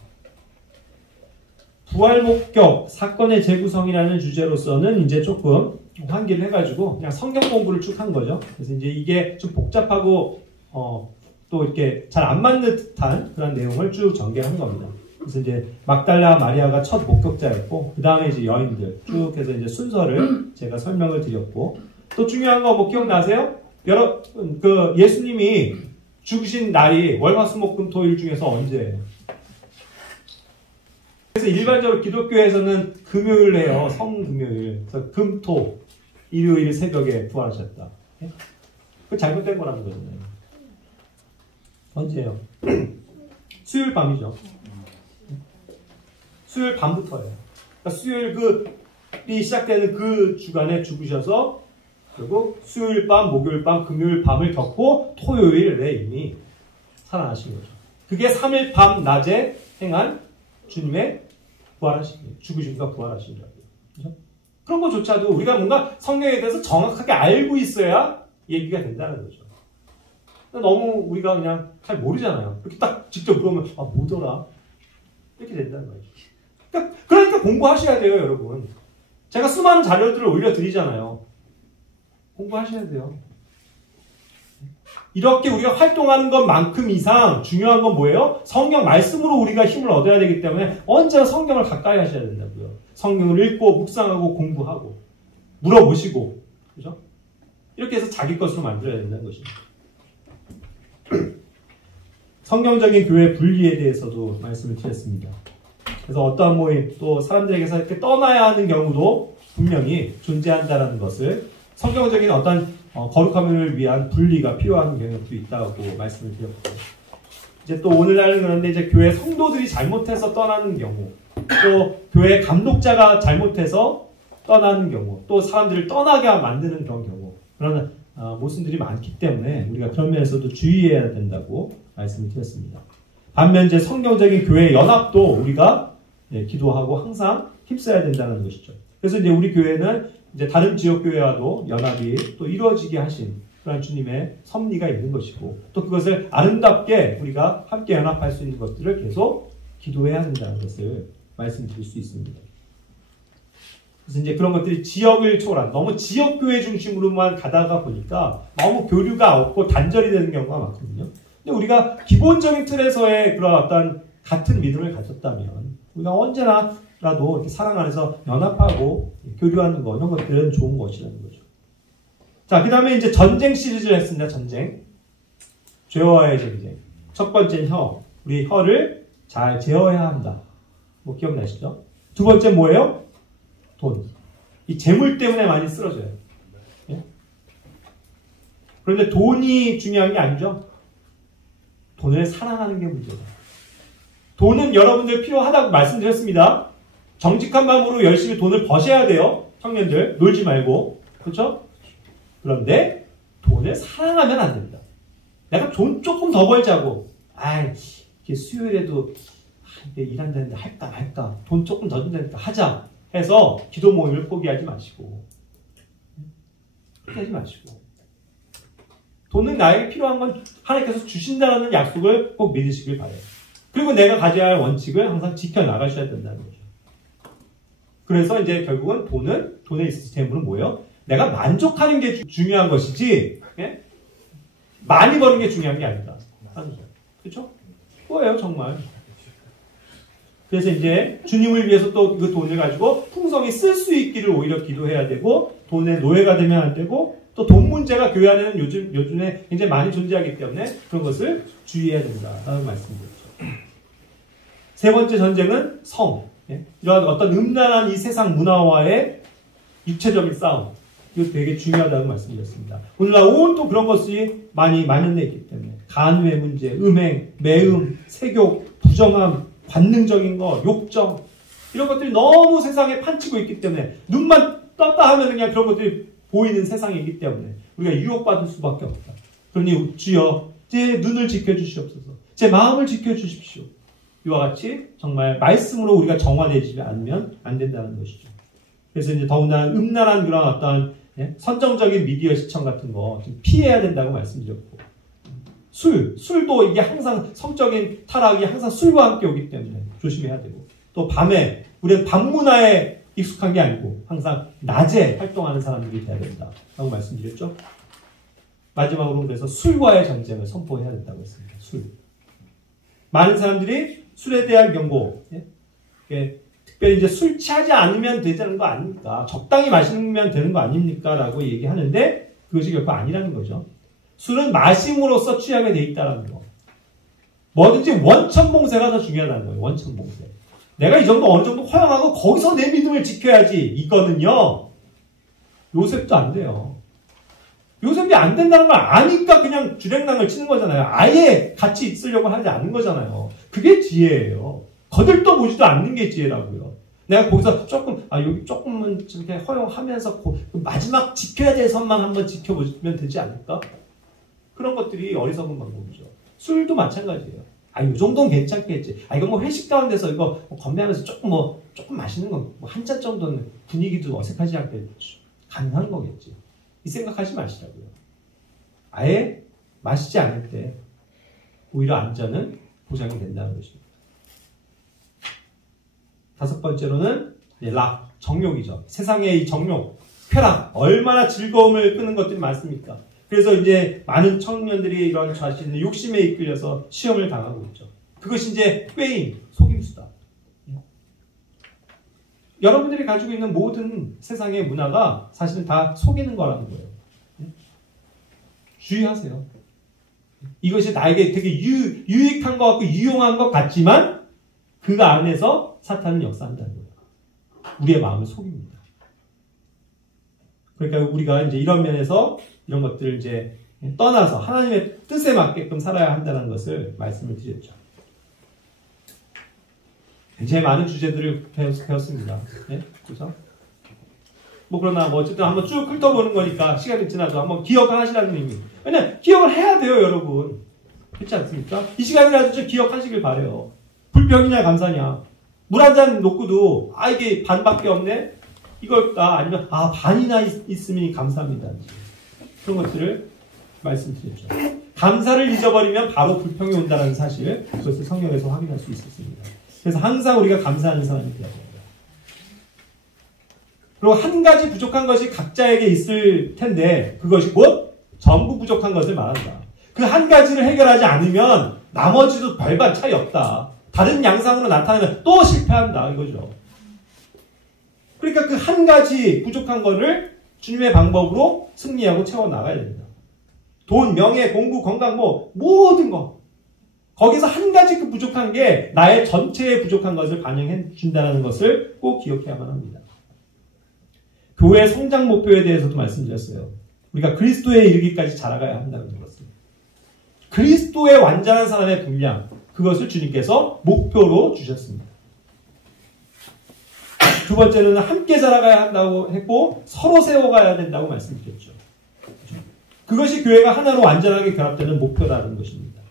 부활 목격, 사건의 재구성이라는 주제로서는 이제 조금 환기를 해가지고 그냥 성경 공부를 쭉 한 거죠. 그래서 이제 이게 좀 복잡하고 또 이렇게 잘 안 맞는 듯한 그런 내용을 쭉 전개한 겁니다. 그래서 이제 막달라 마리아가 첫 목격자였고, 그 다음에 이제 여인들 쭉 해서 이제 순서를 제가 설명을 드렸고, 또 중요한 거 뭐 기억나세요? 여러분, 예수님이 죽으신 날이 월화수목금토일 중에서 언제예요? 그래서 일반적으로 기독교에서는 금요일 해요. 성금요일. 그래서 금토, 일요일 새벽에 부활하셨다. 그 잘못된 거라는 거잖아요. 언제예요? 수요일 밤이죠. 수요일 밤부터예요. 그러니까 수요일이 시작되는 그 주간에 죽으셔서 그리고 수요일 밤, 목요일 밤, 금요일 밤을 겪고 토요일에 이미 살아나신 거죠. 그게 3일 밤 낮에 행한 주님의 죽으시니까 부활하시더라고요. 그죠? 그런 것조차도 우리가 뭔가 성경에 대해서 정확하게 알고 있어야 얘기가 된다는 거죠. 너무 우리가 그냥 잘 모르잖아요. 이렇게 딱 직접 물어보면 뭐더라? 이렇게 된다는 거죠. 그러니까 공부하셔야 돼요, 여러분. 제가 수많은 자료들을 올려드리잖아요. 공부하셔야 돼요. 이렇게 우리가 활동하는 것만큼 이상 중요한 건 뭐예요? 성경 말씀으로 우리가 힘을 얻어야 되기 때문에 언제나 성경을 가까이 하셔야 된다고요. 성경을 읽고 묵상하고 공부하고 물어보시고, 그죠? 이렇게 해서 자기 것으로 만들어야 된다는 것입니다. 성경적인 교회 분리에 대해서도 말씀을 드렸습니다. 그래서 어떠한 모임, 또 사람들에게서 이렇게 떠나야 하는 경우도 분명히 존재한다는 것을, 성경적인 어떤 거룩함을 위한 분리가 필요한 경우도 있다고 말씀을 드렸고, 이제 또 오늘날은 그런데 이제 교회 성도들이 잘못해서 떠나는 경우, 또 교회 감독자가 잘못해서 떠나는 경우, 또 사람들을 떠나게 만드는 그런 경우, 그런 모순들이 많기 때문에 우리가 그런 면에서도 주의해야 된다고 말씀을 드렸습니다. 반면 이제 성경적인 교회 연합도 우리가 기도하고 항상 힘써야 된다는 것이죠. 그래서 이제 우리 교회는 이제 다른 지역 교회와도 연합이 또 이루어지게 하신 그런 주님의 섭리가 있는 것이고, 또 그것을 아름답게 우리가 함께 연합할 수 있는 것들을 계속 기도해야 된다는 것을 말씀드릴 수 있습니다. 그래서 이제 그런 것들이 지역을 초월한, 너무 지역교회 중심으로만 가다가 보니까 너무 교류가 없고 단절이 되는 경우가 많거든요. 근데 우리가 기본적인 틀에서의 그런 어떤 같은 믿음을 가졌다면 우리가 언제나라도 이렇게 사랑 안에서 연합하고 교류하는 거, 이런 것들은 좋은 것이라는 거죠. 자, 그 다음에 이제 전쟁 시리즈를 했습니다. 전쟁. 죄와의 전쟁. 첫 번째는 혀. 우리 혀를 잘 제어해야 한다. 뭐 기억나시죠? 두 번째 뭐예요? 돈. 이 재물 때문에 많이 쓰러져요. 예? 그런데 돈이 중요한 게 아니죠. 돈을 사랑하는 게 문제다. 돈은 여러분들 필요하다고 말씀드렸습니다. 정직한 마음으로 열심히 돈을 버셔야 돼요. 청년들 놀지 말고. 그렇죠? 그런데 돈을 사랑하면 안 됩니다. 내가 돈 조금 더 벌자고, 이게 수요일에도 이게 일한다는데 할까 말까, 돈 조금 더 준다니까 하자 해서 기도 모임을 포기하지 마시고, 포기하지 마시고, 돈은 나에게 필요한 건 하나님께서 주신다는 약속을 꼭 믿으시길 바래요. 그리고 내가 가져야 할 원칙을 항상 지켜나가셔야 된다는 거죠. 그래서 이제 결국은 돈에 있어서 재물은 뭐예요? 내가 만족하는 게 중요한 것이지, 예? 많이 버는 게 중요한 게 아니다. 그렇죠? 그거예요, 정말. 그래서 이제 주님을 위해서 또 그 돈을 가지고 풍성히 쓸 수 있기를 오히려 기도해야 되고, 돈의 노예가 되면 안 되고, 또 돈 문제가 교회 안에는 요즘에 굉장히 많이 존재하기 때문에 그런 것을 주의해야 된다라는 말씀드렸죠. 세 번째 전쟁은 성. 예? 이러한 어떤 음란한 이 세상 문화와의 육체적인 싸움. 이거 되게 중요하다고 말씀드렸습니다. 오늘날 온통 그런 것이 많이 만연되어 있기 때문에 간음의 문제, 음행, 매음, 세욕, 부정함, 관능적인 거, 욕정, 이런 것들이 너무 세상에 판치고 있기 때문에 눈만 떴다 하면 그냥 그런 것들이 보이는 세상이기 때문에 우리가 유혹받을 수밖에 없다. 그러니 주여 제 눈을 지켜주시옵소서, 제 마음을 지켜주십시오. 이와 같이 정말 말씀으로 우리가 정화되지 않으면 안 된다는 것이죠. 그래서 이제 더군다나 음란한 그런 어떤 선정적인 미디어 시청 같은 거 좀 피해야 된다고 말씀드렸고, 술도 이게 항상 성적인 타락이 항상 술과 함께 오기 때문에 조심해야 되고, 또 밤에 우리는 밤 문화에 익숙한 게 아니고 항상 낮에 활동하는 사람들이 돼야 된다라고 말씀드렸죠. 마지막으로 그래서 술과의 전쟁을 선포해야 된다고 했습니다. 술. 많은 사람들이 술에 대한 경고, 특별히 이제 술 취하지 않으면 되는 거 아닙니까? 적당히 마시면 되는 거 아닙니까? 라고 얘기하는데 그것이 결코 아니라는 거죠. 술은 마심으로써 취하게 돼 있다는 거. 뭐든지 원천봉쇄가 더 중요하다는 거예요. 원천봉쇄. 내가 이 정도 어느 정도 허용하고 거기서 내 믿음을 지켜야지. 이거는요, 요셉도 안 돼요. 요셉이 안 된다는 걸 아니까 그냥 주랭랑을 치는 거잖아요. 아예 같이 있으려고 하지 않는 거잖아요. 그게 지혜예요. 거들떠 보지도 않는 게 지혜라고요. 내가 거기서 여기 조금은 이렇게 허용하면서 마지막 지켜야 될 선만 한번 지켜보면 되지 않을까? 그런 것들이 어리석은 방법이죠. 술도 마찬가지예요. 이 정도는 괜찮겠지. 이거 뭐 회식 가운데서 이거 뭐 건배하면서 조금 맛있는 거, 뭐 한 잔 정도는 분위기도 어색하지 않게 가능한 거겠지. 이 생각하지 마시라고요. 아예 마시지 않을 때 오히려 안전은 보장이 된다는 것입니다. 5번째로는 락, 정욕이죠. 세상의 이 정욕, 쾌락, 얼마나 즐거움을 끄는 것들이 많습니까? 그래서 이제 많은 청년들이 이런 자신의 욕심에 이끌려서 시험을 당하고 있죠. 그것이 이제 꾀임, 속임수다. 여러분들이 가지고 있는 모든 세상의 문화가 사실은 다 속이는 거라는 거예요. 주의하세요. 이것이 나에게 되게 유익한 것 같고 유용한 것 같지만 그 안에서 사탄은 역사한다는 거예요. 우리의 마음을 속입니다. 그러니까 우리가 이제 이런 면에서 이런 것들을 이제 떠나서 하나님의 뜻에 맞게끔 살아야 한다는 것을 말씀을 드렸죠. 굉장히 많은 주제들을 배웠습니다. 네? 그죠? 그러나 어쨌든 한번 쭉 훑어보는 거니까 시간이 지나도 한번 기억하시라는 의미. 왜냐면 기억을 해야 돼요, 여러분. 그렇지 않습니까? 이 시간이라도 좀 기억하시길 바래요. 불병이냐 감사냐. 물 한 잔 놓고도 이게 반밖에 없네? 이걸까? 아니면 반이나 있으면 감사합니다. 그런 것들을 말씀드렸죠. 감사를 잊어버리면 바로 불평이 온다는 사실, 그것을 성경에서 확인할 수 있었습니다. 그래서 항상 우리가 감사하는 사람이 되어야 됩니다. 그리고 한 가지 부족한 것이 각자에게 있을 텐데 그것이 곧 전부 부족한 것을 말한다. 그 한 가지를 해결하지 않으면 나머지도 별반 차이 없다. 다른 양상으로 나타나면 또 실패한다 이거죠. 그러니까 그 한 가지 부족한 것을 주님의 방법으로 승리하고 채워나가야 됩니다. 돈, 명예, 공부, 건강 모든 것. 거기서 한 가지 그 부족한 게 나의 전체의 부족한 것을 반영해 준다는 것을 꼭 기억해야만 합니다. 교회의 성장 목표에 대해서도 말씀드렸어요. 우리가 그리스도에 이르기까지 자라가야 한다는 것을. 그리스도의 완전한 사람의 분량, 그것을 주님께서 목표로 주셨습니다. 두 번째는 함께 자라가야 한다고 했고 서로 세워가야 된다고 말씀드렸죠. 그것이 교회가 하나로 완전하게 결합되는 목표라는 것입니다.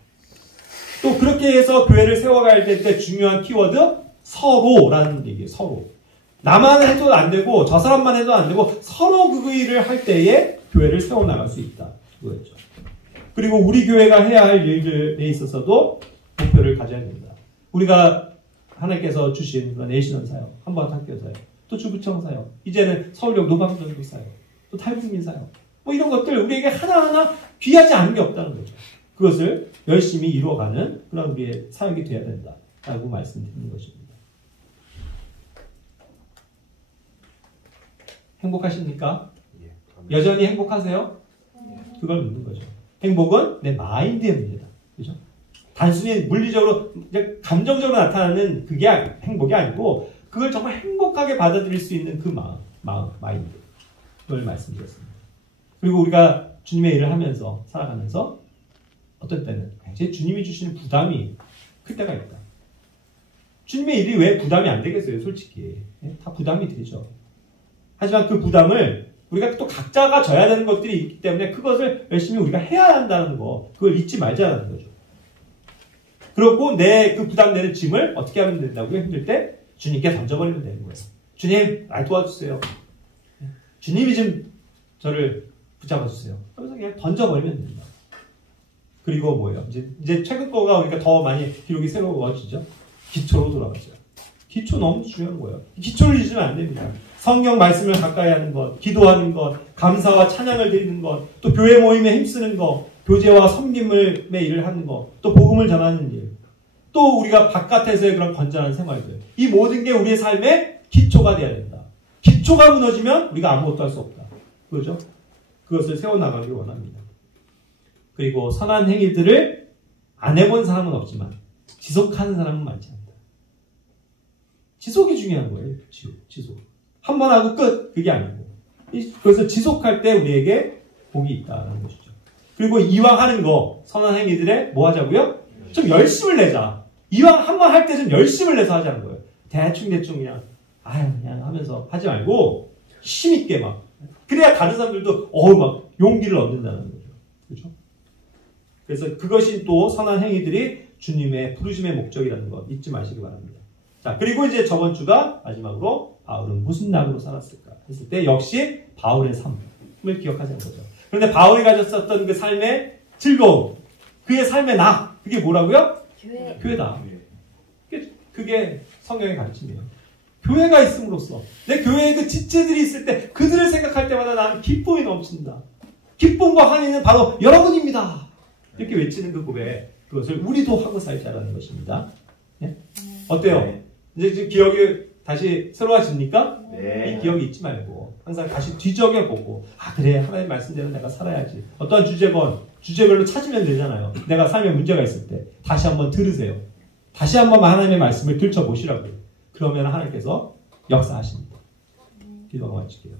또 그렇게 해서 교회를 세워가야 될 때 중요한 키워드 서로라는 얘기예요. 서로. 나만 해도 안 되고 저 사람만 해도 안 되고 서로 그 일을 할 때에 교회를 세워나갈 수 있다. 그거였죠. 그리고 우리 교회가 해야 할 일들에 있어서도 목표를 가져야 됩니다. 우리가 하나님께서 주신 내시원 사역, 한번학교 사역, 또 주부청 사역, 이제는 서울역 노방전도 사역, 또 탈북민 사역, 이런 것들 우리에게 하나하나 귀하지 않은 게 없다는 거죠. 그것을 열심히 이루어가는 그런 우리의 사역이 되어야 된다라고 말씀드리는 것입니다. 행복하십니까? 여전히 행복하세요? 그걸 묻는 거죠. 행복은 내 마인드의 문제다. 그죠? 단순히 물리적으로, 감정적으로 나타나는 그게 행복이 아니고, 그걸 정말 행복하게 받아들일 수 있는 그 마인드. 그걸 말씀드렸습니다. 그리고 우리가 주님의 일을 하면서, 살아가면서, 어떤 때는 굉장히 주님이 주시는 부담이 클 때가 있다. 주님의 일이 왜 부담이 안 되겠어요, 솔직히. 다 부담이 되죠. 하지만 그 부담을 우리가 또 각자가 져야 되는 것들이 있기 때문에 그것을 열심히 우리가 해야 한다는 거, 그걸 잊지 말자는 거죠. 그리고 내 그 부담되는 짐을 어떻게 하면 된다고요? 힘들 때 주님께 던져버리면 되는 거예요. 주님, 날 도와주세요. 주님이 좀 저를 붙잡아주세요. 그래서 그냥 던져버리면 된다. 그리고 뭐예요? 이제 최근 거가 우리가 더 많이 기록이 새로워지죠. 기초로 돌아가죠. 기초 너무 중요한 거예요. 기초를 잊으면 안 됩니다. 성경 말씀을 가까이 하는 것, 기도하는 것, 감사와 찬양을 드리는 것, 또 교회 모임에 힘쓰는 것, 교제와 섬김의 일을 하는 것, 또 복음을 전하는 일, 또 우리가 바깥에서의 그런 건전한 생활들, 이 모든 게 우리의 삶의 기초가 되어야 된다. 기초가 무너지면 우리가 아무것도 할 수 없다. 그렇죠? 그것을 세워나가길 원합니다. 그리고 선한 행위들을 안 해본 사람은 없지만 지속하는 사람은 많지 않다. 지속이 중요한 거예요. 지속. 한 번 하고 끝. 그게 아니고. 그래서 지속할 때 우리에게 복이 있다는 것이죠. 그리고 이왕 하는 거, 선한 행위들에 뭐 하자고요? 좀 열심을 내자. 이왕 한 번 할 때 좀 열심을 내서 하자는 거예요. 대충 그냥 하면서 하지 말고 힘있게 막. 그래야 다른 사람들도 막 용기를 얻는다는 거죠. 그렇죠? 그래서 그것이 또 선한 행위들이 주님의 부르심의 목적이라는 것 잊지 마시기 바랍니다. 자, 그리고 이제 저번 주가 마지막으로 바울은 무슨 낙으로 살았을까 했을 때 역시 바울의 삶을 기억하자는 거죠. 그런데 바울이 가졌었던 그 삶의 즐거움, 그의 삶의 낙, 그게 뭐라고요? 교회다. 그게 성경의 가르침이에요. 교회가 있음으로써 내 교회에 그 지체들이 있을 때 그들을 생각할 때마다 나는 기쁨이 넘친다. 기쁨과 환희는 바로 여러분입니다. 이렇게 외치는 그 고백, 그것을 우리도 하고 살자라는 것입니다. 네? 어때요? 네. 이제 지금 기억이 다시 새로워집니까? 네. 이 기억이 잊지 말고 항상 다시 뒤적여보고 그래 하나님 말씀대로 내가 살아야지. 어떠한 주제별로 찾으면 되잖아요. 내가 삶에 문제가 있을 때 다시 한번 들으세요. 다시 한번 하나님의 말씀을 들춰보시라고요. 그러면 하나님께서 역사하십니다. 기도하고 마칠게요.